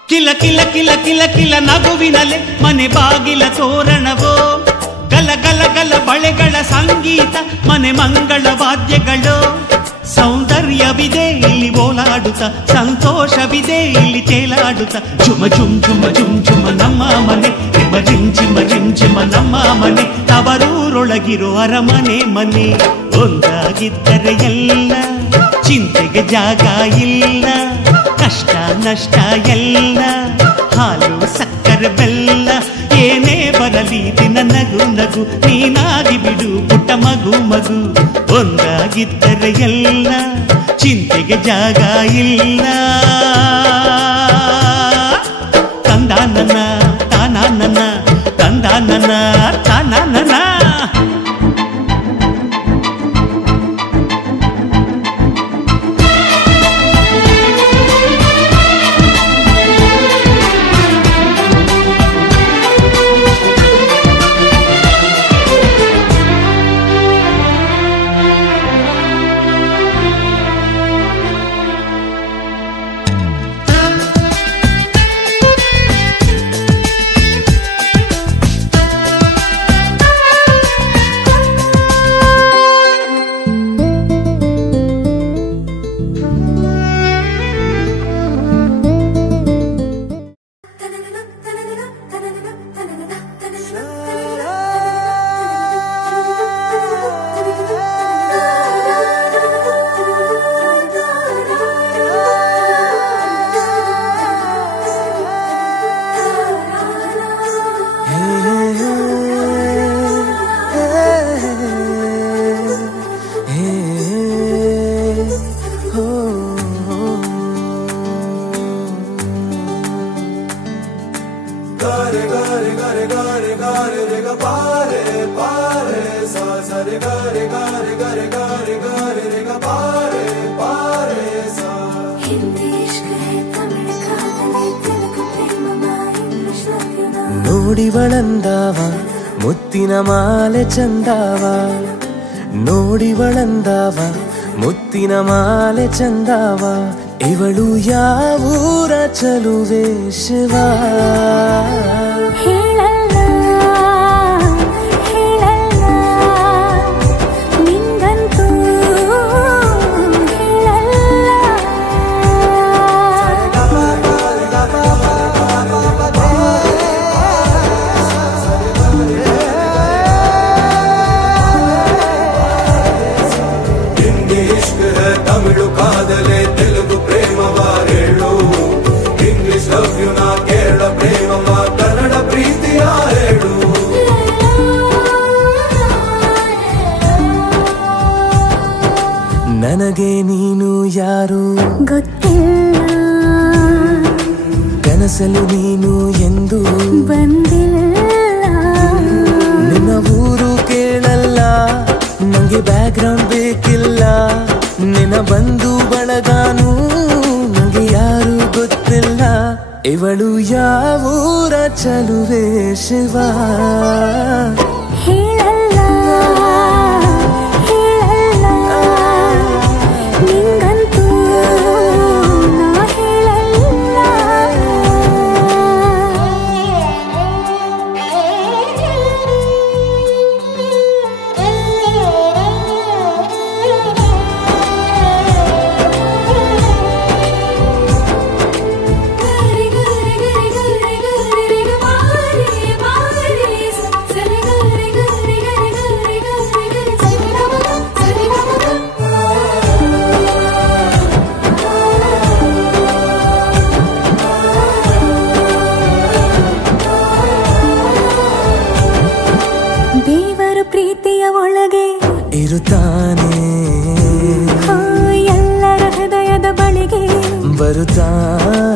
ಕಿಲ ಕಿಲ ಕಿಲ ಕಿಲ ಕಿಲ ನಗುವಿನಲೆ ಮನೆ ಬಾಗಿಲ ತೋರಣವೋ, ಗಲ ಗಲ ಗಲ ಬಳೆಗಳ ಸಂಗೀತ ಮನೆ ಮಂಗಳ ವಾದ್ಯಗಳು ಸೌಂದರ್ಯವಿದೆ ಇಲ್ಲಿ ಓಲಾಡುತ್ತ ಸಂತೋಷವಿದೆ ಇಲ್ಲಿ ತೇಲಾಡುತ್ತ ಝುಮ ಝುಮ್ ಝುಮ ಝುಮ್ ಝುಮ ನಮ್ಮ ಮನೆ ನಿಮ್ಮ ಜಿಮ್ ಜಿಮ ಜಿಮ್ ಜಿಮ ನಮ್ಮ ಮನೆ ತವರೂರೊಳಗಿರೋ ಅರಮನೆ ಮನೆ ಒಂದಾಗಿದ್ದರೆ ಎಲ್ಲ ಚಿಂತೆಗೆ ಜಾಗ ಇಲ್ಲ ಕಷ್ಟ ನಷ್ಟ ಎಲ್ಲ ಹಾಲು ಸಕ್ಕರೆ ಬೆಲ್ಲ ಏನೇ ಬರಲಿ ದಿನ ನಗು ನಗು ನೀನಾಗಿ ಬಿಡು ಪುಟ್ಟ ಮಗು ಮಗು ಒಂದಾಗಿದ್ದರೆ ಎಲ್ಲ ಚಿಂತೆಗೆ ಜಾಗ ಇಲ್ಲ ತಂದಾನನ ತಾನಾನನ ತಂದಾನನ ತಾನಾನನ ನೋಡಿವಳಂದಾವ ಮುತ್ತಿನ ಮಾಲೆ ಚಂದಾವ ನೋಡಿವಳಂದಾವ ಮುತ್ತಿನ ಮಾಲೆ ಚಂದಾವ ಇವಳು ಯಾವೂರ ಚಲುವೆ ಶಿವ ನನಗೆ ನೀನು ಯಾರು ಗೊತ್ತಿಲ್ಲ ಕನಸಲು ನೀನು ಎಂದು ಬಂದಿಲ್ಲ ನಿನ್ನ ಊರು ಕೇಳಲ್ಲ ನಂಗೆ ಬ್ಯಾಕ್ಗ್ರೌಂಡ್ ಬೇಕಿಲ್ಲ ನಿನ್ನ ಬಂಧು ಬಳಗಾನು ನಂಗೆ ಯಾರು ಗೊತ್ತಿಲ್ಲ ಇವಳು ಯಾವೂರ ಚಲುವೆ ಶಿವ ಪ್ರೀತಿಯ ಒಳಗೆ ಇರುತ್ತಾನೆ ಎಲ್ಲರ ಹೃದಯದ ಬಳಿಗೆ ಬರುತ್ತಾನೆ